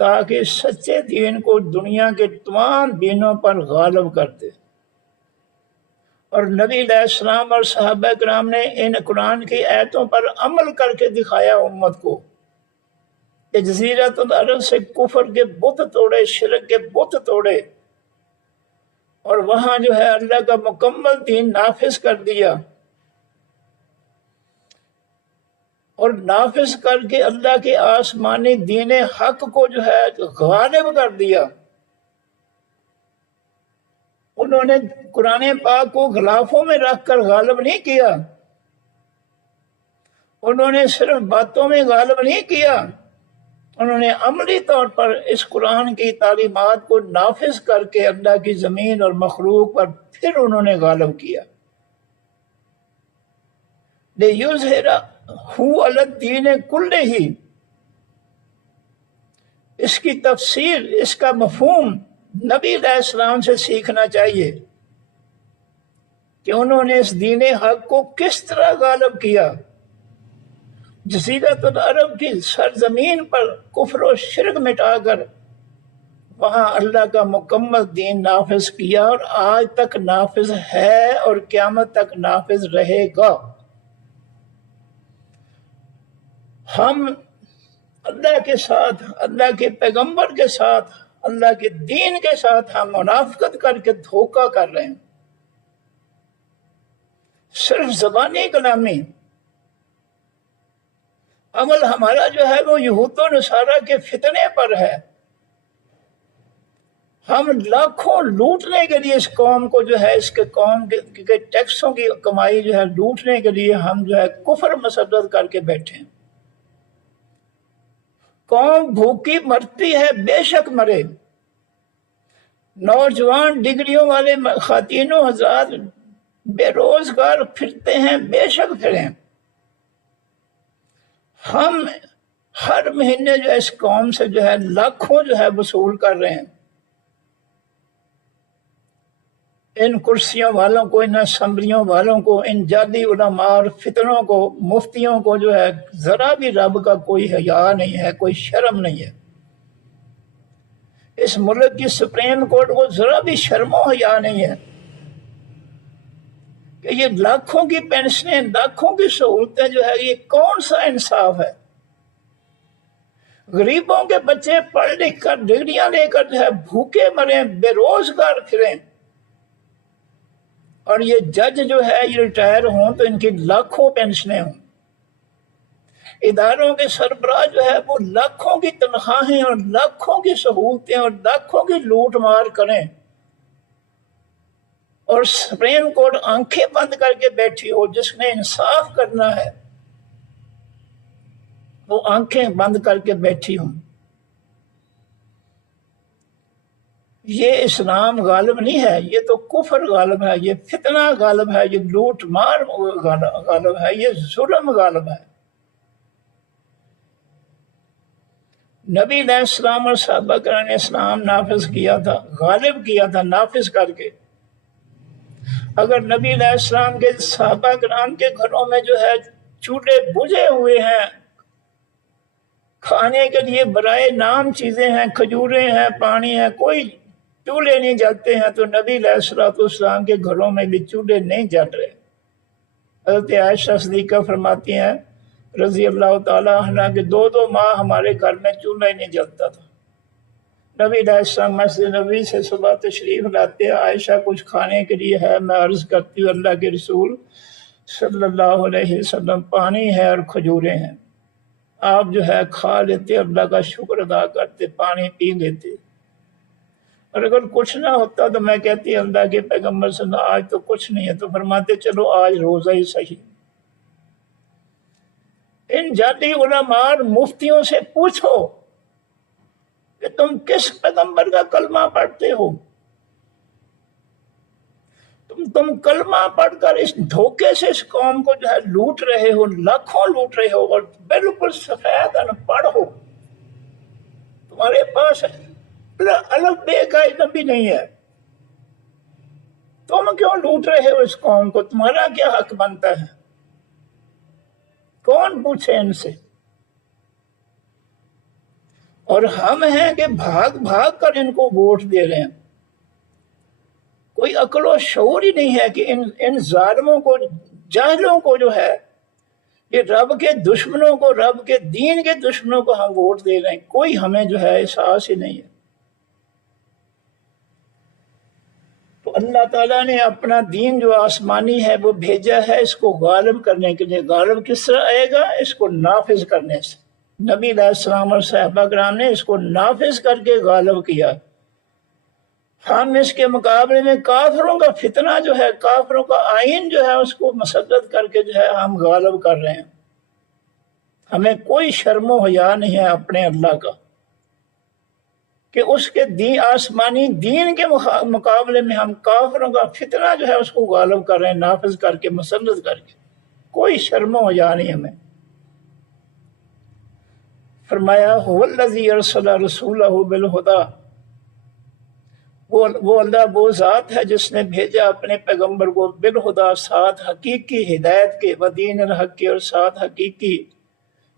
تاکہ سچے دین کو دنیا کے تمام دینوں پر غالب کر دے۔ اور نبی علیہ السلام اور صحابہ کرام نے ان قرآن کی آیتوں پر عمل کر کے دکھایا امت کو، کہ جزیرۃ العرب سے کفر کے بت توڑے، شرک کے بت توڑے، اور وہاں جو ہے اللہ کا مکمل دین نافذ کر دیا، اور نافذ کر کے اللہ کے آسمانی دین حق کو جو ہے غالب کر دیا۔ انہوں نے قرآن پاک کو غلافوں میں رکھ کر غالب نہیں کیا، انہوں نے صرف باتوں میں غالب نہیں کیا، انہوں نے عملی طور پر اس قرآن کی تعلیمات کو نافذ کر کے اللہ کی زمین اور مخلوق پر پھر انہوں نے غالب کیا۔ لِیُظْہِرَہُ عَلَى الدِّینِ کُلِّہِ، اس کی تفسیر، اس کا مفہوم نبی علیہ السلام سے سیکھنا چاہیے کہ انہوں نے اس دین حق کو کس طرح غالب کیا۔ جزیرۃ العرب کی سرزمین پر کفر و شرک مٹا کر وہاں اللہ کا مکمل دین نافذ کیا، اور آج تک نافذ ہے اور قیامت تک نافذ رہے گا۔ ہم اللہ کے ساتھ، اللہ کے پیغمبر کے ساتھ، اللہ کے دین کے ساتھ ہم منافقت کر کے دھوکہ کر رہے ہیں، صرف زبانی کلامی۔ عمل ہمارا جو ہے وہ یہود و نصارہ کے فتنے پر ہے۔ ہم لاکھوں لوٹنے کے لیے اس قوم کو جو ہے، اس کے قوم کے ٹیکسوں کی کمائی جو ہے لوٹنے کے لیے ہم جو ہے کفر مسلط کر کے بیٹھے ہیں۔ قوم بھوکی مرتی ہے، بے شک مرے، نوجوان ڈگریوں والے خواتینوں حضرات بے روزگار پھرتے ہیں، بے شک پھریں۔ ہم ہر مہینے جو ہے اس قوم سے جو ہے لاکھوں جو ہے وصول کر رہے ہیں۔ ان کرسیوں والوں کو، ان اسمبلیوں والوں کو، ان جعلی علماء اور فتنوں کو، مفتیوں کو جو ہے ذرا بھی رب کا کوئی حیا نہیں ہے، کوئی شرم نہیں ہے۔ اس ملک کی سپریم کورٹ کو ذرا بھی شرم و حیا نہیں ہے کہ یہ لاکھوں کی پینشنیں، لاکھوں کی سہولتیں جو ہے، یہ کون سا انصاف ہے؟ غریبوں کے بچے پڑھ لکھ کر ڈگریاں لے کر جو ہے بھوکے مریں، بے روزگار پھریں، اور یہ جج جو ہے یہ ریٹائر ہوں تو ان کی لاکھوں پینشنیں ہوں۔ اداروں کے سربراہ جو ہے وہ لاکھوں کی تنخواہیں اور لاکھوں کی سہولتیں اور لاکھوں کی لوٹ مار کریں، اور سپریم کورٹ آنکھیں بند کر کے بیٹھی ہو۔ جس نے انصاف کرنا ہے وہ آنکھیں بند کر کے بیٹھی ہوں۔ یہ اسلام غالب نہیں ہے، یہ تو کفر غالب ہے، یہ فتنہ غالب ہے، یہ لوٹ مار غالب ہے، یہ ظلم غالب ہے۔ نبی علیہ السلام اور صحابہ کرام نے اسلام نافذ کیا تھا، غالب کیا تھا نافذ کر کے۔ اگر نبی علیہ السلام کے صحابہ کرام کے گھروں میں جو ہے چولہے بجھے ہوئے ہیں، کھانے کے لیے برائے نام چیزیں ہیں، کھجوریں ہیں، پانی ہے، کوئی چولہے نہیں جلتے ہیں، تو نبی علیہ السلام کے گھروں میں بھی چولہے نہیں جل رہے۔ حضرت عائشہ صدیقہ فرماتی ہیں رضی اللہ تعالیٰ عنہ کہ 2 ماہ ہمارے گھر میں چولہا ہی نہیں جلتا تھا۔ نبی علیہ السلام مسجد نبوی سے صبح تشریف لاتے، عائشہ کچھ کھانے کے لیے ہے؟ میں عرض کرتی ہوں اللہ کے رسول صلی اللہ علیہ وسلم پانی ہے اور کھجوریں ہیں، آپ جو ہے کھا لیتے، اللہ کا شکر ادا کرتے، پانی پی لیتے۔ اور اگر کچھ نہ ہوتا تو میں کہتی اللہ کے پیغمبر صلی اللہ آج تو کچھ نہیں ہے، تو فرماتے چلو آج روزہ ہی صحیح۔ ان جعلی علماء اور مفتیوں سے پوچھو کہ تم کس پیغمبر کا کلمہ پڑھتے ہو؟ تم کلمہ پڑھ کر اس دھوکے سے اس قوم کو جو ہے لوٹ رہے ہو، لاکھوں لوٹ رہے ہو، اور بالکل سفید ان پڑھ ہو، تمہارے پاس الگ بے کا علم بھی نہیں ہے، تم کیوں لوٹ رہے ہو اس قوم کو؟ تمہارا کیا حق بنتا ہے؟ کون پوچھے ان سے؟ اور ہم ہیں کہ بھاگ بھاگ کر ان کو ووٹ دے رہے ہیں۔ کوئی عقل و شعور ہی نہیں ہے کہ ان ظالموں کو، جاہلوں کو جو ہے، یہ رب کے دشمنوں کو، رب کے دین کے دشمنوں کو ہم ووٹ دے رہے ہیں۔ کوئی ہمیں جو ہے احساس ہی نہیں ہے۔ تو اللہ تعالیٰ نے اپنا دین جو آسمانی ہے وہ بھیجا ہے اس کو غالب کرنے کے لیے۔ غالب کس طرح آئے گا؟ اس کو نافذ کرنے سے۔ نبی علیہ السلام اور صحابہ کرام نے اس کو نافذ کر کے غالب کیا۔ ہم اس کے مقابلے میں کافروں کا فتنہ جو ہے، کافروں کا آئین جو ہے، اس کو مسلط کر کے جو ہے ہم غالب کر رہے ہیں۔ ہمیں کوئی شرم و حیا نہیں ہے اپنے اللہ کا کہ اس کے دین، آسمانی دین کے مقابلے میں ہم کافروں کا فتنہ جو ہے اس کو غالب کر رہے ہیں، نافذ کر کے، مسلط کر کے۔ کوئی شرم و حیا نہیں ہمیں۔ فرمایا هو الذی ارسل رسولہ بالہدی، وہ اللہ وہ ذات ہے جس نے بھیجا اپنے پیغمبر کو بالہدی، ساتھ حقیقی ہدایت کے، ودین الحق کے، اور ساتھ حقیقی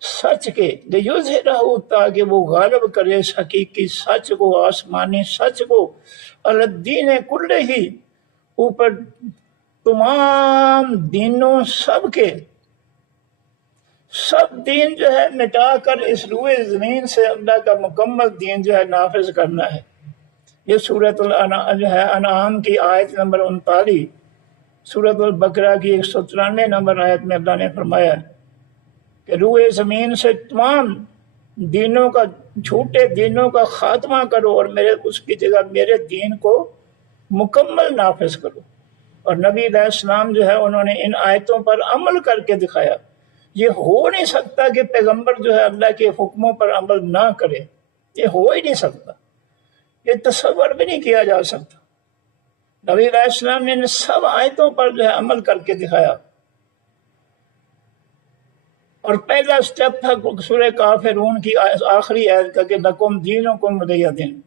سچ کے، لیظہرہ تاکہ وہ غالب کرے اس حقیقی سچ کو، آسمانی سچ کو، علی الدین کلہ ہی، اوپر تمام دینوں سب کے، سب دین جو ہے مٹا کر اس روئے زمین سے اللہ کا مکمل دین جو ہے نافذ کرنا ہے۔ یہ سورۃ انعام کی آیت نمبر 39، سورۃ البقرہ کی 193 نمبر آیت میں اللہ نے فرمایا کہ روئے زمین سے تمام دینوں کا، جھوٹے دینوں کا خاتمہ کرو، اور اس کی جگہ میرے دین کو مکمل نافذ کرو۔ اور نبی علیہ السلام جو ہے انہوں نے ان آیتوں پر عمل کر کے دکھایا۔ یہ ہو نہیں سکتا کہ پیغمبر جو ہے اللہ کے حکموں پر عمل نہ کرے، یہ ہو ہی نہیں سکتا، یہ تصور بھی نہیں کیا جا سکتا۔ نبی علیہ السلام نے ان سب آیتوں پر جو ہے عمل کر کے دکھایا۔ اور پہلا سٹیپ تھا سورہ کافرون کی آخری آیت کا کہ لکم دینکم ولی دین۔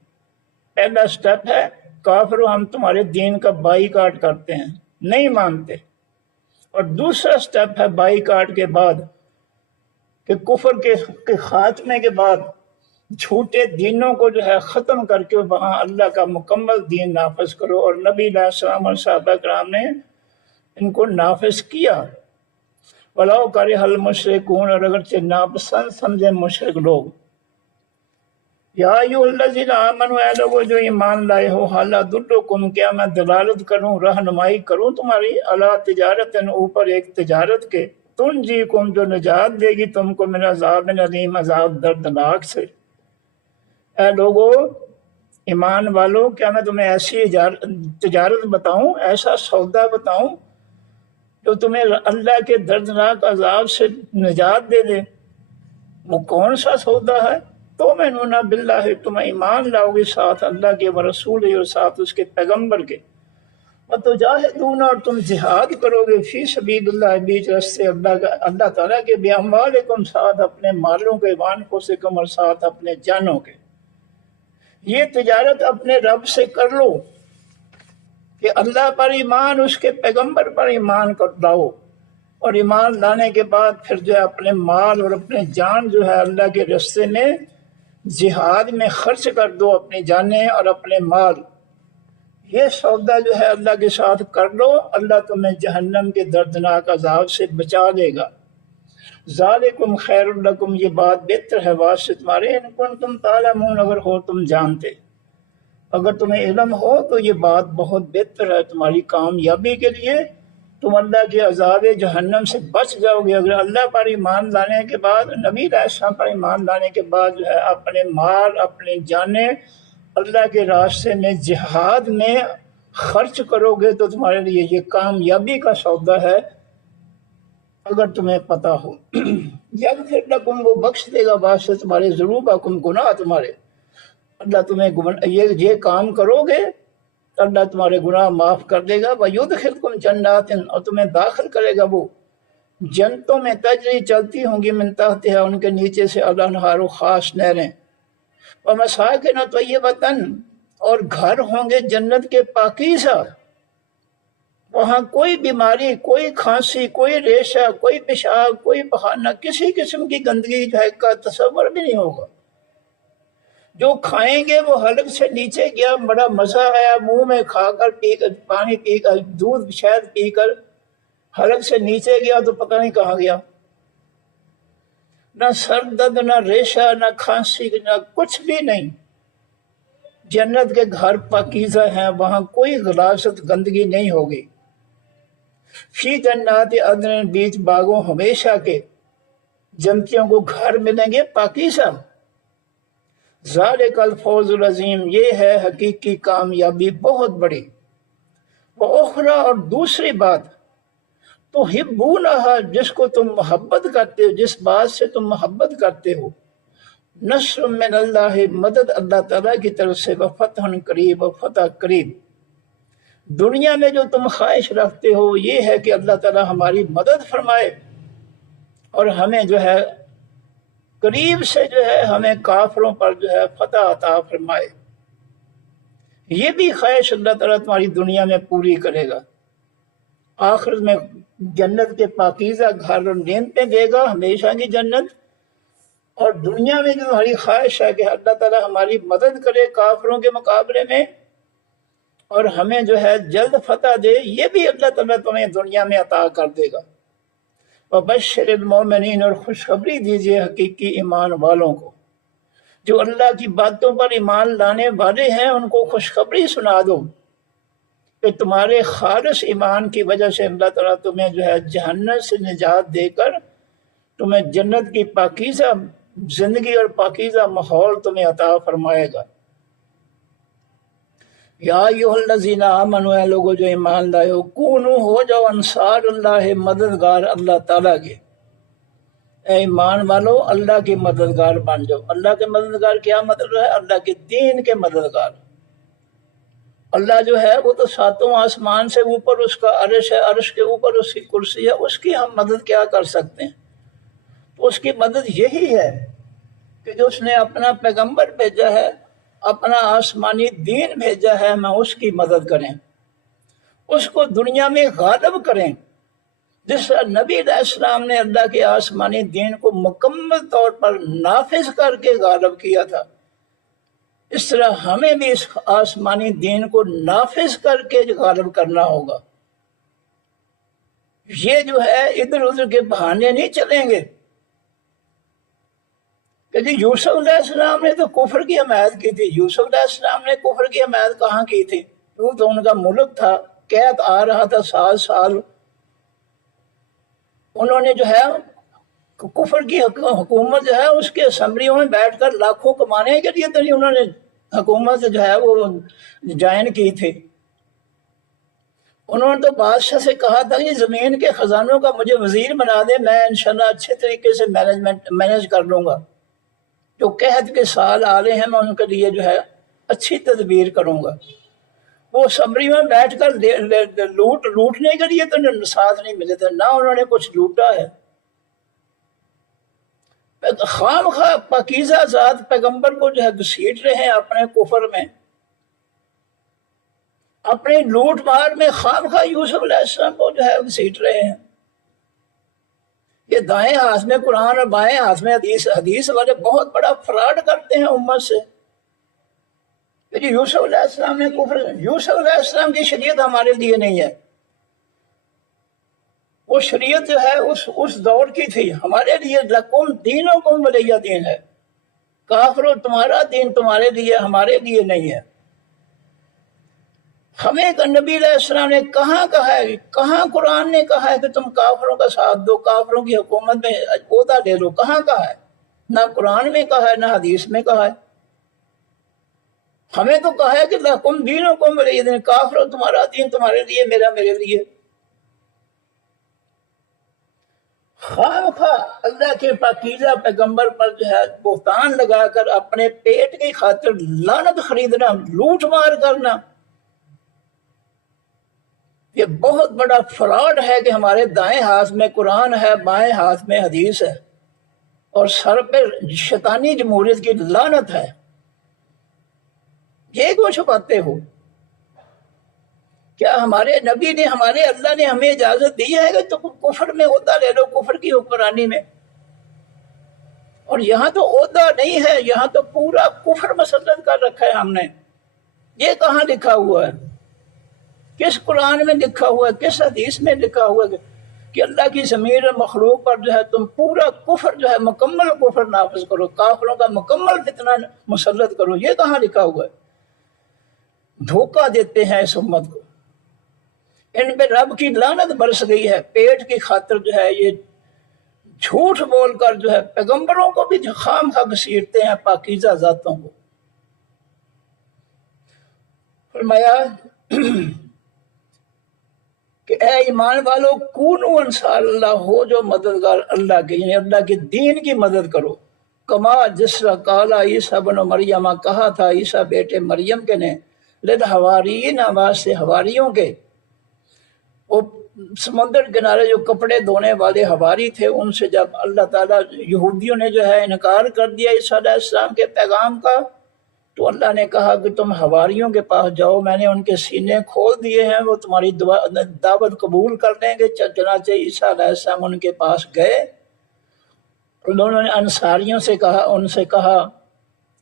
پہلا سٹیپ ہے کافروں ہم تمہارے دین کا بائی کاٹ کرتے ہیں، نہیں مانتے۔ اور دوسرا سٹیپ ہے بائی کاٹ کے بعد کہ کفر کے خاتمے کے بعد جھوٹے دینوں کو جو ہے ختم کر کے وہاں اللہ کا مکمل دین نافذ کرو، اور نبی علیہ السلام اور صحابہ کرام نے ان کو نافذ کیا۔ وَلَوْ كَرِهَ الْمُشْرِكُونَ، اور اگرچہ ناپسند سمجھے مشرک لوگ۔ یا ایھا الذین آمنوا، اے لوگو جو ایمان لائے ہو، هل ادلکم، کیا میں دلالت کروں، رہنمائی کروں تمہاری، علی تجارت، اوپر ایک تجارت کے، تنجیکم، جو نجات دے گی تم کو، من عذاب علیم، عذاب دردناک سے۔ اے لوگو ایمان والو، کیا میں تمہیں ایسی تجارت بتاؤں، ایسا سودا بتاؤں جو تمہیں اللہ کے دردناک عذاب سے نجات دے دے؟ وہ کون سا سودا ہے؟ تؤمنون باللہ، تم ایمان لاؤ گے ساتھ اللہ کے ورسولہ، اور ساتھ اس کے پیغمبر کے، وتجاہدون، اور تم جہاد کرو گے، فی سبیل اللہ، بیچ راستے اللہ تعالیٰ کے، باموالکم، ساتھ اپنے مالوں کے، وانفسکم، اور ساتھ اپنے جانوں کے۔ یہ تجارت اپنے رب سے کر لو کہ اللہ پر ایمان، اس کے پیغمبر پر ایمان کر لاؤ، اور ایمان لانے کے بعد پھر جو ہے اپنے مال اور اپنے جان جو ہے اللہ کے راستے میں جہاد میں خرچ کر دو، اپنی جانیں اور اپنے مال۔ یہ سودا جو ہے اللہ کے ساتھ کر لو، اللہ تمہیں جہنم کے دردناک عذاب سے بچا لے گا۔ ذالکم خیر لکم، یہ بات بہتر ہے واسطے تمہارے، ان کنتم تعلمون، اگر ہو تم جانتے۔ اگر تمہیں علم ہو تو یہ بات بہت بہتر ہے تمہاری کامیابی کے لیے، تم اللہ کے عذاب جہنم سے بچ جاؤ گے۔ اگر اللہ پر ایمان لانے کے بعد، نبی علیہ السلام پر ایمان لانے کے بعد جو ہے اپنے مال، اپنے جانیں اللہ کے راستے میں جہاد میں خرچ کرو گے تو تمہارے لیے یہ کامیابی کا سودا ہے، اگر تمہیں پتہ ہو۔ یغفر لکم، وہ بخش دے گا واسطے تمہارے، ذنوبکم، گناہ تمہارے۔ اللہ تمہیں یہ کام کرو گے تو اللہ تمہارے گناہ معاف کر دے گا۔ وَيُدْخِلْكُمْ جَنَّاتٍ، اور تمہیں داخل کرے گا وہ جنتوں میں، تجری، چلتی ہوں گی، من تحتہا، ان کے نیچے سے، الانہار، خاص نہریں، وَمَسَاكِنَ طَيِّبَةً، اور گھر ہوں گے جنت کے پاکیزہ، وہاں کوئی بیماری، کوئی کھانسی، کوئی ریشہ، کوئی پیشاب، کوئی بہانہ، کسی قسم کی گندگی جو ہے کا تصور بھی نہیں ہوگا۔ جو کھائیں گے وہ حلق سے نیچے گیا، بڑا مزہ آیا، منہ میں کھا کر، پی کر، پانی پی کر، دودھ شہد پی کر حلق سے نیچے گیا تو پتہ نہیں کہاں گیا۔ نہ سر درد، نہ ریشہ، نہ کھانسی، نہ کچھ بھی نہیں۔ جنت کے گھر پاکیزہ ہیں، وہاں کوئی غلاظت، گندگی نہیں ہوگی۔ فی جنات عدن، بیچ باغوں ہمیشہ کے، جنتیوں کو گھر ملیں گے پاکیزہ۔ ذالک الفوز العظیم، یہ ہے حقیقی کامیابی بہت بڑی۔ وَأُخْرَى، اور دوسری بات، تُحِبُّونَہا، جس کو تم محبت کرتے ہو، جس بات سے تم محبت کرتے ہو، نصر من اللہ، مدد اللہ تعالیٰ کی طرف سے، وفتح قریب، وفتح قریب۔ دنیا میں جو تم خواہش رکھتے ہو یہ ہے کہ اللہ تعالیٰ ہماری مدد فرمائے، اور ہمیں جو ہے قریب سے جو ہے ہمیں کافروں پر جو ہے فتح عطا فرمائے۔ یہ بھی خواہش اللہ تعالیٰ تمہاری دنیا میں پوری کرے گا، آخرت میں جنت کے پاکیزہ گھر اور نعمتیں دے گا، ہمیشہ کی جنت۔ اور دنیا میں جو ہماری خواہش ہے کہ اللہ تعالیٰ ہماری مدد کرے کافروں کے مقابلے میں، اور ہمیں جو ہے جلد فتح دے، یہ بھی اللہ تعالیٰ تمہیں دنیا میں عطا کر دے گا۔ وبشر المومنین، اور خوشخبری دیجیے حقیقی ایمان والوں کو، جو اللہ کی باتوں پر ایمان لانے والے ہیں، ان کو خوشخبری سنا دو کہ تمہارے خالص ایمان کی وجہ سے اللہ تعالیٰ تمہیں جو ہے جہنم سے نجات دے کر تمہیں جنت کی پاکیزہ زندگی اور پاکیزہ ماحول تمہیں عطا فرمائے گا۔ یا ایھا الذین آمنوا، اے لوگو جو ایمان لائے ہو، کونو، ہو جاؤ، انصار اللہ، مددگار اللہ تعالیٰ کے۔ اے ایمان والو اللہ کے مددگار بن جاؤ۔ اللہ کے مددگار کیا مطلب ہے؟ اللہ کے دین کے مددگار۔ اللہ جو ہے وہ تو ساتوں آسمان سے اوپر اس کا عرش ہے، عرش کے اوپر اس کی کرسی ہے، اس کی ہم مدد کیا کر سکتے ہیں؟ تو اس کی مدد یہی ہے کہ جو اس نے اپنا پیغمبر بھیجا ہے، اپنا آسمانی دین بھیجا ہے، ہمیں اس کی مدد کریں، اس کو دنیا میں غالب کریں۔ جس طرح نبی علیہ السلام نے اللہ کے آسمانی دین کو مکمل طور پر نافذ کر کے غالب کیا تھا، اس طرح ہمیں بھی اس آسمانی دین کو نافذ کر کے غالب کرنا ہوگا۔ یہ جو ہے ادھر ادھر کے بہانے نہیں چلیں گے کہ جی یوسف علیہ السلام نے تو کفر کی حمایت کی تھی۔ یوسف علیہ السلام نے کفر کی حمایت کہاں کی تھی؟ وہ تو ان کا ملک تھا، قید آ رہا تھا 7 سال، انہوں نے جو ہے کفر کی حکومت جو ہے اس کے اسمبلیوں میں بیٹھ کر لاکھوں کمانے کے لیے تو نہیں انہوں نے حکومت جو ہے وہ جوائن کی تھی۔ انہوں نے تو بادشاہ سے کہا تھا کہ زمین کے خزانوں کا مجھے وزیر بنا دے، میں انشاءاللہ اچھے طریقے سے مینج کر لوں گا، جو قحط کے سال آ رہے ہیں میں ان کے لیے جو ہے اچھی تدبیر کروں گا۔ وہ اسمبلی میں بیٹھ کر لوٹنے کے لیے تو ساتھ نہیں ملے تھے، نہ انہوں نے کچھ لوٹا ہے۔ خام خواہ پاکیزہ ذات پیغمبر کو جو ہے گھسیٹ رہے ہیں اپنے کفر میں، اپنے لوٹ مار میں خام خواہ یوسف علیہ السلام کو جو ہے گھسیٹ رہے ہیں۔ یہ دائیں ہاتھ میں قرآن اور بائیں ہاتھ میں حدیث والے بہت بڑا فراڈ کرتے ہیں امت سے۔ یوسف علیہ السلام نے کفر، یوسف علیہ السلام کی شریعت ہمارے لیے نہیں ہے، وہ شریعت جو ہے اس دور کی تھی، ہمارے لیے لکم دینکم ولی دین ہے۔ کافرو تمہارا دین تمہارے لیے، ہمارے لیے نہیں ہے۔ ہمیں نبی علیہ السلام نے کہاں کہا ہے، کہاں قرآن نے کہا ہے کہ تم کافروں کا ساتھ دو، کافروں کی حکومت میں عہدہ لے لو؟ کہاں کہا ہے؟ نہ قرآن میں کہا ہے نہ حدیث میں کہا ہے۔ ہمیں تو کہا ہے کہ لکم دینکم ولی دین، کافروں تمہارا دین تمہارے لیے، میرا میرے لیے۔ خواہ خواہ اللہ کے پاکیزہ پیغمبر پر جو ہے بہتان لگا کر اپنے پیٹ کی خاطر لعنت خریدنا، لوٹ مار کرنا، یہ بہت بڑا فراڈ ہے کہ ہمارے دائیں ہاتھ میں قرآن ہے، بائیں ہاتھ میں حدیث ہے، اور سر پہ شیطانی جمہوریت کی لعنت ہے۔ یہ کیوں چھپاتے ہو؟ کیا ہمارے نبی نے، ہمارے اللہ نے ہمیں اجازت دی ہے کہ تم کفر میں عہدہ لے لو، کفر کی حکمرانی میں؟ اور یہاں تو عہدہ نہیں ہے، یہاں تو پورا کفر مسلط کر رکھا ہے ہم نے۔ یہ کہاں لکھا ہوا ہے؟ کس قرآن میں لکھا ہوا ہے؟ کس حدیث میں لکھا ہوا ہے کہ اللہ کی ضمیر مخلوق پر جو ہے تم پورا کفر جو ہے مکمل کفر نافذ کرو، کافروں کا مکمل فتنہ مسلط کرو؟ یہ کہاں لکھا ہوا ہے؟ دھوکہ دیتے ہیں اس امت کو، ان پہ رب کی لعنت برس گئی ہے۔ پیٹ کی خاطر جو ہے یہ جھوٹ بول کر جو ہے پیغمبروں کو بھی خام خواہ گھسیٹتے ہیں، پاکیزہ ذاتوں کو۔ فرمایا کہ اے ایمان والو، کونوا انصار اللہ، ہو جو مددگار اللہ کے، یعنی اللہ کے دین کی مدد کرو۔ کما جس طرح قالا عیسیٰ بن مریم، کہا تھا عیسیٰ بیٹے مریم کے نے، للحواریین، واسطے حواریوں کے۔ وہ سمندر کنارے جو کپڑے دھونے والے حواری تھے، ان سے جب اللہ تعالیٰ یہودیوں نے جو ہے انکار کر دیا عیسیٰ علیہ السلام کے پیغام کا، تو اللہ نے کہا کہ تم حواریوں کے پاس جاؤ، میں نے ان کے سینے کھول دیے ہیں، وہ تمہاری دعوت قبول کر لیں گے۔ چنانچہ عیسیٰ علیہ السلام ان کے پاس گئے، انہوں نے انصاریوں سے کہا، ان سے کہا،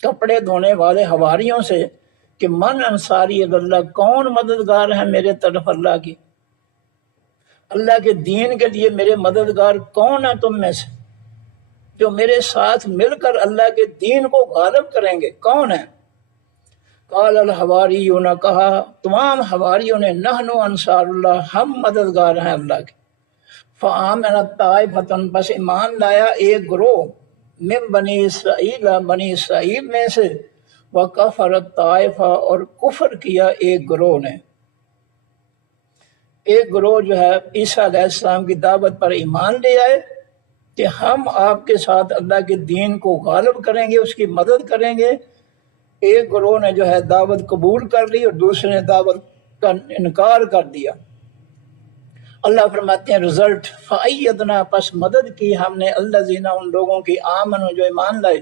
کپڑے دھونے والے حواریوں سے کہ من انصاری اللہ، کون مددگار ہے میرے طرف اللہ کی، اللہ کے دین کے لیے میرے مددگار کون ہے تم میں سے جو میرے ساتھ مل کر اللہ کے دین کو غالب کریں گے؟ کون ہے؟ قال الحواریون، کہا تمام حواریوں نے، نحن انصار اللہ، ہم مددگار ہیں اللہ کے۔ فآمنت طائفۃ، بس ایمان لایا ایک گروہ، من بنی اسرائیل، بنی اسرائیل میں سے، وکفرت طائفہ، اور کفر کیا ایک گروہ نے۔ ایک گروہ جو ہے عیسیٰ علیہ السلام کی دعوت پر ایمان لے آئے کہ ہم آپ کے ساتھ اللہ کے دین کو غالب کریں گے، اس کی مدد کریں گے۔ ایک گروہ نے جو ہے دعوت قبول کر لی اور دوسرے نے دعوت کا انکار کر دیا۔ اللہ فرماتے ہیں رزلٹ، فَأَيَّدْنَا، پس مدد کی ہم نے، الَّذِينَ، ان لوگوں کی، آمنوا، جو ایمان لائے،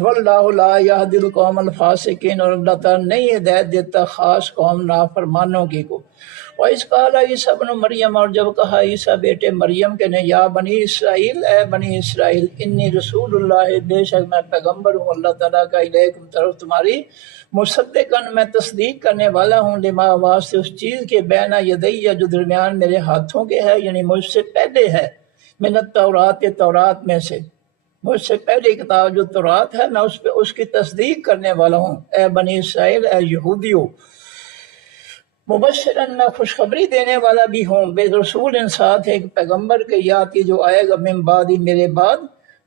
واللہ لا یہدی القوم الفاسقین، اور اللہ تعالیٰ نہیں ہدایت دیتا خاص قوم نافرمانوں کی کو۔ وَإِذْ قَالَ عِیسیٰ ابْنُ مریم، اور جب کہا عیسیٰ بیٹے مریم کے نے، یا بنی اسرائیل، اے بنی اسرائیل، انی رسول اللہ، بے شک میں پیغمبر ہوں اللہ تعالیٰ کا، الیکم طرف تمہاری، مصدقاً میں تصدیق کرنے والا ہوں، لما واسطے اس چیز کے، بین یدیہ جو درمیان میرے ہاتھوں کے ہے، یعنی مجھ سے پہلے ہے، من التورات، تورات میں سے، مجھ سے پہلی کتاب جو تورات ہے میں اس کی تصدیق کرنے والا ہوں، اے بنی اسرائیل، اے یہودیو، مبشرن میں خوشخبری دینے والا بھی ہوں، بے رسول ساتھ ایک پیغمبر کے یاتی جو آئے گا، من بعدی میرے بعد،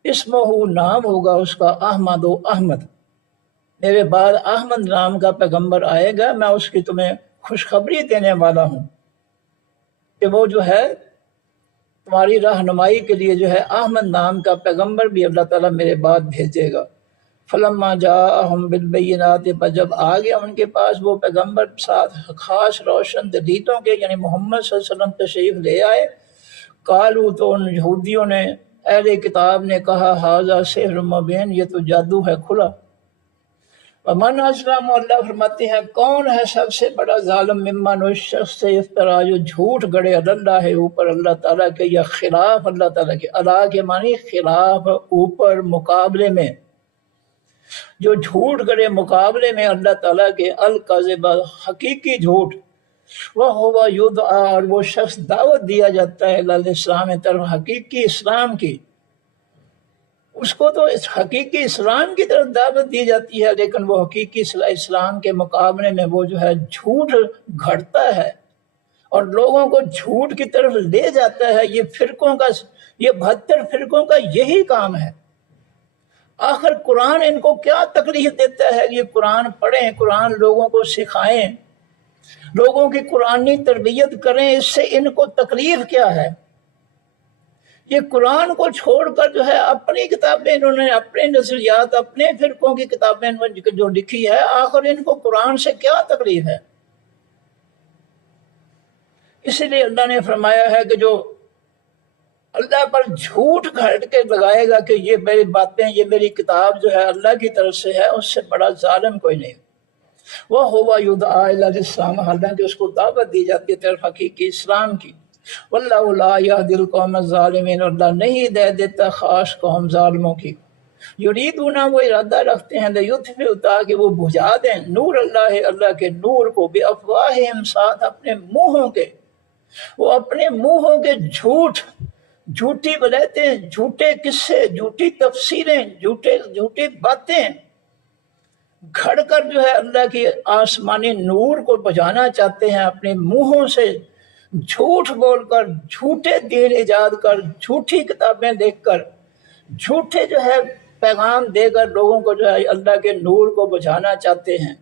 اسمہ نام ہوگا اس کا، احمد و احمد، میرے بعد احمد نام کا پیغمبر آئے گا، میں اس کی تمہیں خوشخبری دینے والا ہوں کہ وہ جو ہے تمہاری رہنمائی کے لیے جو ہے احمد نام کا پیغمبر بھی اللہ تعالیٰ میرے بعد بھیجے گا۔ فلما جاءہم بالبینات، پر جب آ گیا ان کے پاس وہ پیغمبر ساتھ خاص روشن دلیلوں کے، یعنی محمد صلی اللہ علیہ وسلم تشریف لے آئے، قالو، تو ان یہودیوں نے، اہل کتاب نے کہا، ھذا سحر مبین، یہ تو جادو ہے کھلا۔ ومن اسلم، اللہ فرماتے ہیں کون ہے سب سے بڑا ظالم، ممن، اس شخص سے، افطرا جو جھوٹ گڑے، اللہ ہے اوپر اللہ تعالیٰ کے، یا خلاف اللہ تعالیٰ کے، اللہ کے معنی خلاف، اوپر، مقابلے میں، جو جھوٹ گڑے مقابلے میں اللہ تعالیٰ کے، الکذب، حقیقی جھوٹ، وہ ہوا یدعا، اور وہ شخص دعوت دیا جاتا ہے، الاسلام، طرف حقیقی اسلام کی، اس کو تو اس حقیقی اسلام کی طرف دعوت دی جاتی ہے، لیکن وہ حقیقی اسلام کے مقابلے میں وہ جو ہے جھوٹ گھڑتا ہے اور لوگوں کو جھوٹ کی طرف لے جاتا ہے۔ یہ فرقوں کا، یہ 72 فرقوں کا یہی کام ہے۔ آخر قرآن ان کو کیا تکلیف دیتا ہے؟ یہ قرآن پڑھیں، قرآن لوگوں کو سکھائیں، لوگوں کی قرآنی تربیت کریں، اس سے ان کو تکلیف کیا ہے؟ یہ قرآن کو چھوڑ کر جو ہے اپنی کتابیں، انہوں نے اپنے نظریات، اپنے فرقوں کی کتابیں جو لکھی ہے، آخر ان کو قرآن سے کیا تکلیف ہے؟ اس لیے اللہ نے فرمایا ہے کہ جو اللہ پر جھوٹ گھڑ کے لگائے گا کہ یہ میری باتیں، یہ میری کتاب جو ہے اللہ کی طرف سے ہے، اس سے بڑا ظالم کوئی نہیں۔ وہ ہوا یدعا الی الاسلام، حالانکہ اس کو دعوت دی جاتی ہے طرف حقیقی اسلام کی۔ واللہ لا یہدی القوم الظالمین، اللہ نہیں ہدایت دیتا خاص قوم ظالموں کی۔ یریدون، وہ ارادہ رکھتے ہیں، لیطفئوا، تاکہ وہ بجھا دیں، نور اللہ، اللہ کے نور کو، بافواہہم، ساتھ اپنے منہوں کے، وہ اپنے منہوں کے جھوٹ، جھوٹی ولایتیں، جھوٹے قصے، جھوٹی تفسیریں، جھوٹی باتیں گھڑ کر جو ہے اللہ کی آسمانی نور کو بجھانا چاہتے ہیں، اپنے منہوں سے جھوٹ بول کر، جھوٹے دین ایجاد کر، جھوٹی کتابیں دیکھ کر، جھوٹے جو ہے پیغام دے کر لوگوں کو جو ہے اللہ کے نور کو بجھانا چاہتے ہیں۔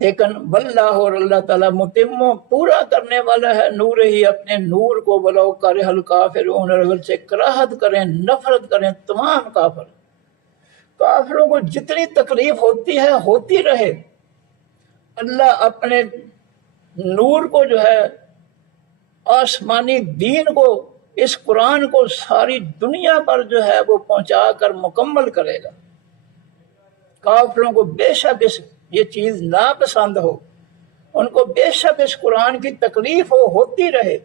لیکن واللہ، اور اللہ تعالیٰ، متم، پورا کرنے والا ہے، نور ہی، اپنے نور کو، ولو کرہ الکافرون، اگرچہ کراہت کریں، نفرت کریں تمام کافر، کافروں کو جتنی تکلیف ہوتی ہے ہوتی رہے، اللہ اپنے نور کو جو ہے آسمانی دین کو، اس قرآن کو ساری دنیا پر جو ہے وہ پہنچا کر مکمل کرے گا۔ کافروں کو بے شک یہ چیز ناپسند ہو، ان کو بے شک اس قرآن کی تکلیف ہوتی رہے،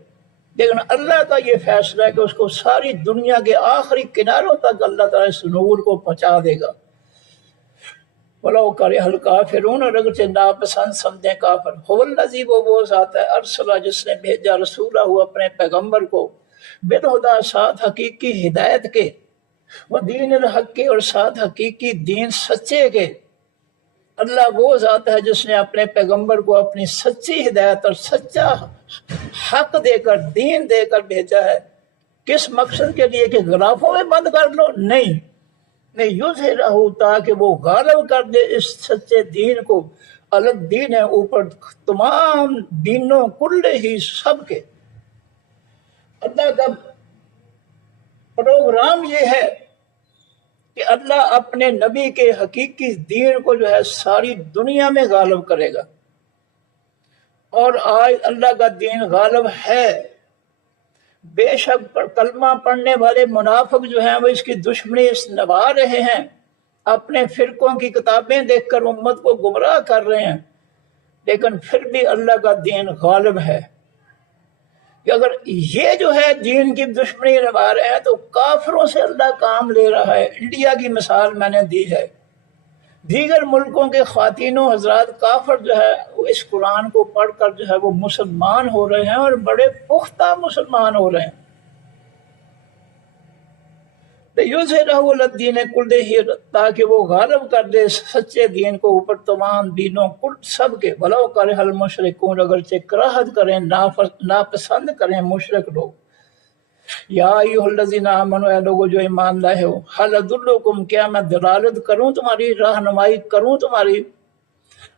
لیکن اللہ کا یہ فیصلہ ہے کہ اس کو ساری دنیا کے آخری کناروں تک اللہ تعالیٰ اس نور کو پہنچا دے گا۔ وَلَوْ كَرِهَ الْكَافِرُونَ، اور اگرچہ ناپسند سمجھیں کافر، هُوَ الَّذِي، وہ ذات ہے، ارسلہ، جس نے بھیجا، رسولہ، اپنے پیغمبر کو، بالہدیٰ، ساتھ حقیقی ہدایت کے، وَدِینِ الْحَقِّ، اور ساتھ حقیقی دین سچے کے۔ اللہ وہ ذات ہے جس نے اپنے پیغمبر کو اپنی سچی ہدایت اور سچا حق دے کر، دین دے کر بھیجا ہے۔ کس مقصد کے لیے؟ کہ غلافوں میں بند کر لو؟ نہیں، یظہرہ، تاکہ وہ غالب کر دے اس سچے دین کو، الدین ہے، اوپر تمام دینوں، کل ہی، سب کے۔ اللہ کا پروگرام یہ ہے کہ اللہ اپنے نبی کے حقیقی دین کو جو ہے ساری دنیا میں غالب کرے گا، اور آج اللہ کا دین غالب ہے۔ بے شک کلمہ پڑھنے والے منافق جو ہیں وہ اس کی دشمنی نبھا رہے ہیں، اپنے فرقوں کی کتابیں دیکھ کر امت کو گمراہ کر رہے ہیں، لیکن پھر بھی اللہ کا دین غالب ہے کہ اگر یہ جو ہے دین کی دشمنی نبھا رہے ہیں تو کافروں سے اللہ کام لے رہا ہے۔ انڈیا کی مثال میں نے دی ہے، دیگر ملکوں کے خواتین و حضرات کافر جو ہے وہ اس قرآن کو پڑھ کر جو ہے وہ مسلمان ہو رہے ہیں، اور بڑے پختہ مسلمان ہو رہے ہیں۔ لِيُظْهِرَهُ عَلَى الدِّينِ كُلِّهِ، تاکہ وہ غالب کر دے سچے دین کو اوپر تمام دینوں کل سب کے، وَلَوْ كَرِهَ الْمُشْرِكُونَ، اگرچہ کراہت کریں، ناپسند کریں مشرک لوگ۔ یا ایھا الذین آمنوا، اے لوگو جو ایمان لائے ہو، هل ادلکم، کیا میں دلالت کروں تمہاری، رہنمائی کروں تمہاری،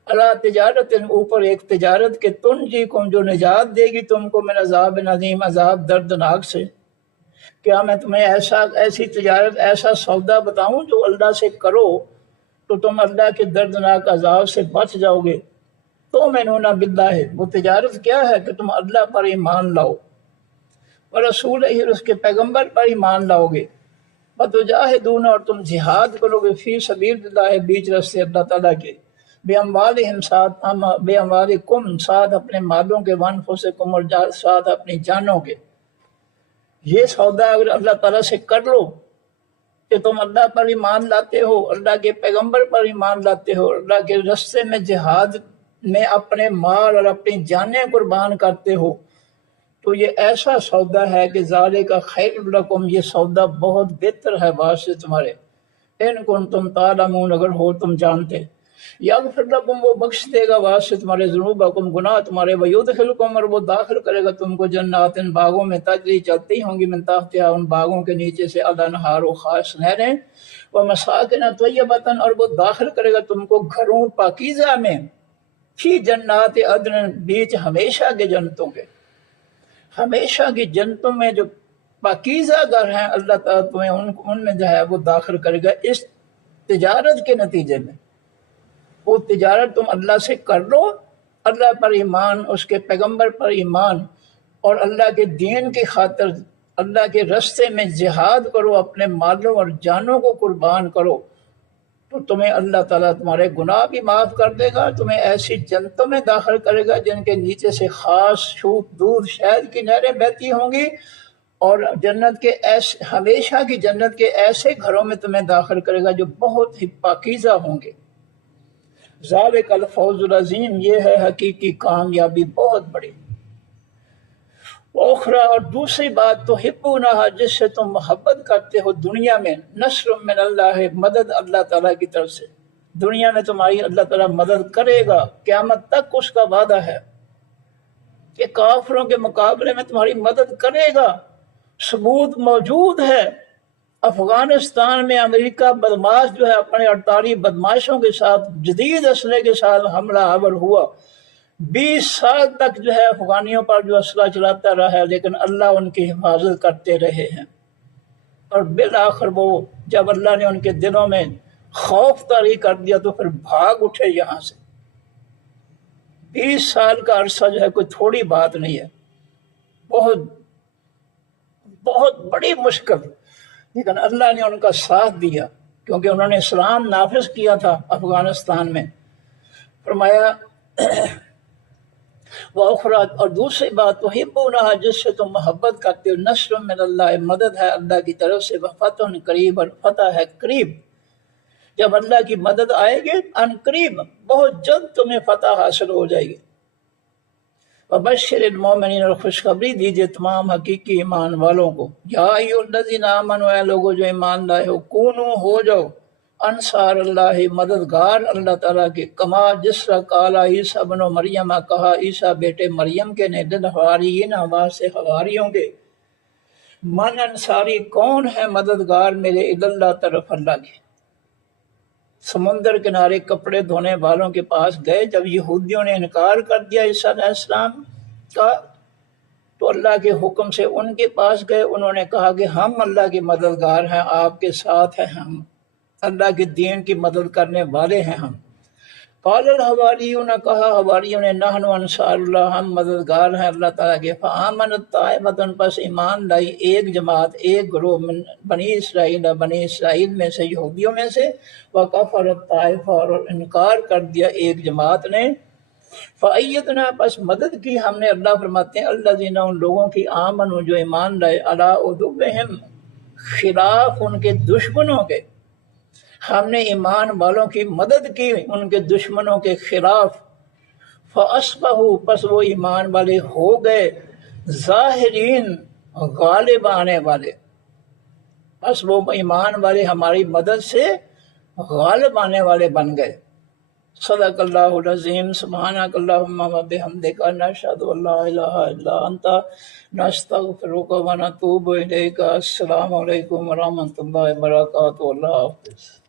علی تجارت، اوپر ایک تجارت کے تنجیکم، جو نجات دے گی تم کو، من عذاب عظیم، عذاب دردناک سے۔ کیا میں تمہیں ایسی تجارت، ایسا سودا بتاؤں جو اللہ سے کرو تو تم اللہ کے دردناک عذاب سے بچ جاؤ گے۔ تؤمنون باللہ، وہ تجارت کیا ہے کہ تم اللہ پر ایمان لاؤ، اور رسول ہی، اس کے پیغمبر پر ایمان لاؤ گے، وتجاہدون، اور تم جہاد کرو گے، فی سبیل اللہ، بیچ راستے اللہ تعالیٰ کے، بے اموالکم، ساتھ اپنے مالوں کے، وانفسکم، اور ساتھ اپنی جانوں کے۔ یہ سودا اگر اللہ تعالیٰ سے کر لو کہ تم اللہ پر ایمان لاتے ہو، اللہ کے پیغمبر پر ایمان لاتے ہو، اللہ کے راستے میں جہاد میں اپنے مال اور اپنی جانیں قربان کرتے ہو، تو یہ ایسا سودا ہے کہ ذالک خیر لکم، یہ سودا بہت بہتر ہے واسطے تمہارے، ان کنتم تعلمون، اگر ہو تم جانتے۔ یغفر لکم، وہ بخش دے گا واسطے تمہارے، ذنوبکم، گناہ تمہارے، ویدخلکم، اور وہ داخل کرے گا تم کو، جنات، باغوں میں، تجری، چلتی ہوں گی، من تحتہا، ان باغوں کے نیچے سے، الانہار، و خاص نہریں، ومساکن طیبۃ، اور وہ داخل کرے گا تم کو گھروں پاکیزہ میں، فی جنات عدن، بیچ ہمیشہ کے جنتوں کے، ہمیشہ کی جنتوں میں جو پاکیزہ گھر ہیں، اللہ تعالیٰ تمہیں ان میں جو ہے وہ داخل کرے گا اس تجارت کے نتیجے میں۔ وہ تجارت تم اللہ سے کر لو، اللہ پر ایمان، اس کے پیغمبر پر ایمان، اور اللہ کے دین کی خاطر اللہ کے راستے میں جہاد کرو، اپنے مالوں اور جانوں کو قربان کرو، تو تمہیں اللہ تعالیٰ تمہارے گناہ بھی معاف کر دے گا، تمہیں ایسی جنتوں میں داخل کرے گا جن کے نیچے سے خاص شوت، دودھ، شہد کی نہریں بہتی ہوں گی، اور جنت کے ایسے، ہمیشہ کی جنت کے ایسے گھروں میں تمہیں داخل کرے گا جو بہت ہی پاکیزہ ہوں گے۔ ذالک الفوز العظیم، یہ ہے حقیقی کامیابی بہت بڑی۔ اخری، اور دوسری بات، تو حبونہا، جس سے تم محبت کرتے ہو دنیا میں، نصر من اللہ، مدد اللہ تعالیٰ کی طرف سے، دنیا میں تمہاری اللہ تعالیٰ مدد کرے گا، قیامت تک اس کا وعدہ ہے کہ کافروں کے مقابلے میں تمہاری مدد کرے گا۔ ثبوت موجود ہے، افغانستان میں امریکہ بدماش جو ہے اپنے 48 بدماشوں کے ساتھ، جدید اسلحے کے ساتھ حملہ آور ہوا، 20 سال تک جو ہے افغانیوں پر جو اسلحہ چلاتا رہا ہے، لیکن اللہ ان کی حفاظت کرتے رہے ہیں، اور بالآخر وہ جب اللہ نے ان کے دلوں میں خوف طاری کر دیا تو پھر بھاگ اٹھے یہاں سے۔ 20 سال کا عرصہ جو ہے کوئی تھوڑی بات نہیں ہے، بہت بہت بڑی مشکل، لیکن اللہ نے ان کا ساتھ دیا کیونکہ انہوں نے اسلام نافذ کیا تھا افغانستان میں۔ فرمایا وَأُخْرَى، اور دوسری بات، وَحِبُّونَهَا، جس سے تم محبت کرتے ہو، نصر من اللہ، مدد ہے اللہ کی طرف سے، وَفَتْحٌ قریب، اور فتح ہے قریب۔ جب اللہ کی مدد آئے گی ان قریب، بہت جلد تمہیں فتح حاصل ہو جائے گی۔ وَبَشِّرِ الْمُؤْمِنِينَ، اور خوشخبری دیجئے تمام حقیقی ایمان والوں کو، یا ایھا الذین آمنوا، اے لوگو جو ایمان لائے ہو، کونوا، ہو جاؤ، انصار اللہ، مددگار اللہ تعالیٰ کے، کما، جس طرح قالا عیسیٰ ابن مریم، کہا عیسیٰ بیٹے مریم کے نے، للحواریین، واسطے حواریوں کے، من انصاری، کون ہے مددگار میرے، اللہ، طرف اللہ کے۔ سمندر کنارے کپڑے دھونے والوں کے پاس گئے، جب یہودیوں نے انکار کر دیا عیسیٰ علیہ السلام کا، تو اللہ کے حکم سے ان کے پاس گئے، انہوں نے کہا کہ ہم اللہ کے مددگار ہیں، آپ کے ساتھ ہیں، ہم اللہ کے دین کی مدد کرنے والے ہیں ہم۔ قال الحواریون نے کہا حواریوں نے نحن انصار اللہ ہم مددگار ہیں اللہ تعالیٰ کے فآمنت طائفۃ پس ایمان لائی ایک جماعت ایک گروہ من بنی اسرائیل میں سے یہودیوں میں سے وکفرت طائفہ اور انکار کر دیا ایک جماعت نے فأیدنا پس مدد کی ہم نے اللہ فرماتے ہیں الذین ان لوگوں کی آمنوا جو ایمان لائے علی عدوہم خلاف ان کے دشمنوں کے ہم نے ایمان والوں کی مدد کی ان کے دشمنوں کے خلاف فَأَصْبَحُوا پس وہ ایمان والے ہو گئے ظاہرین غالب آنے والے بس وہ ایمان والے ہماری مدد سے غالب آنے والے بن گئے صدق اللہ العظیم سبحانک اللہم و بحمدک نشہد ان لا الہ الا انت نستغفرک و نتوب الیک السلام علیکم ورحمۃ اللہ وبرکاتہ اللہ حافظ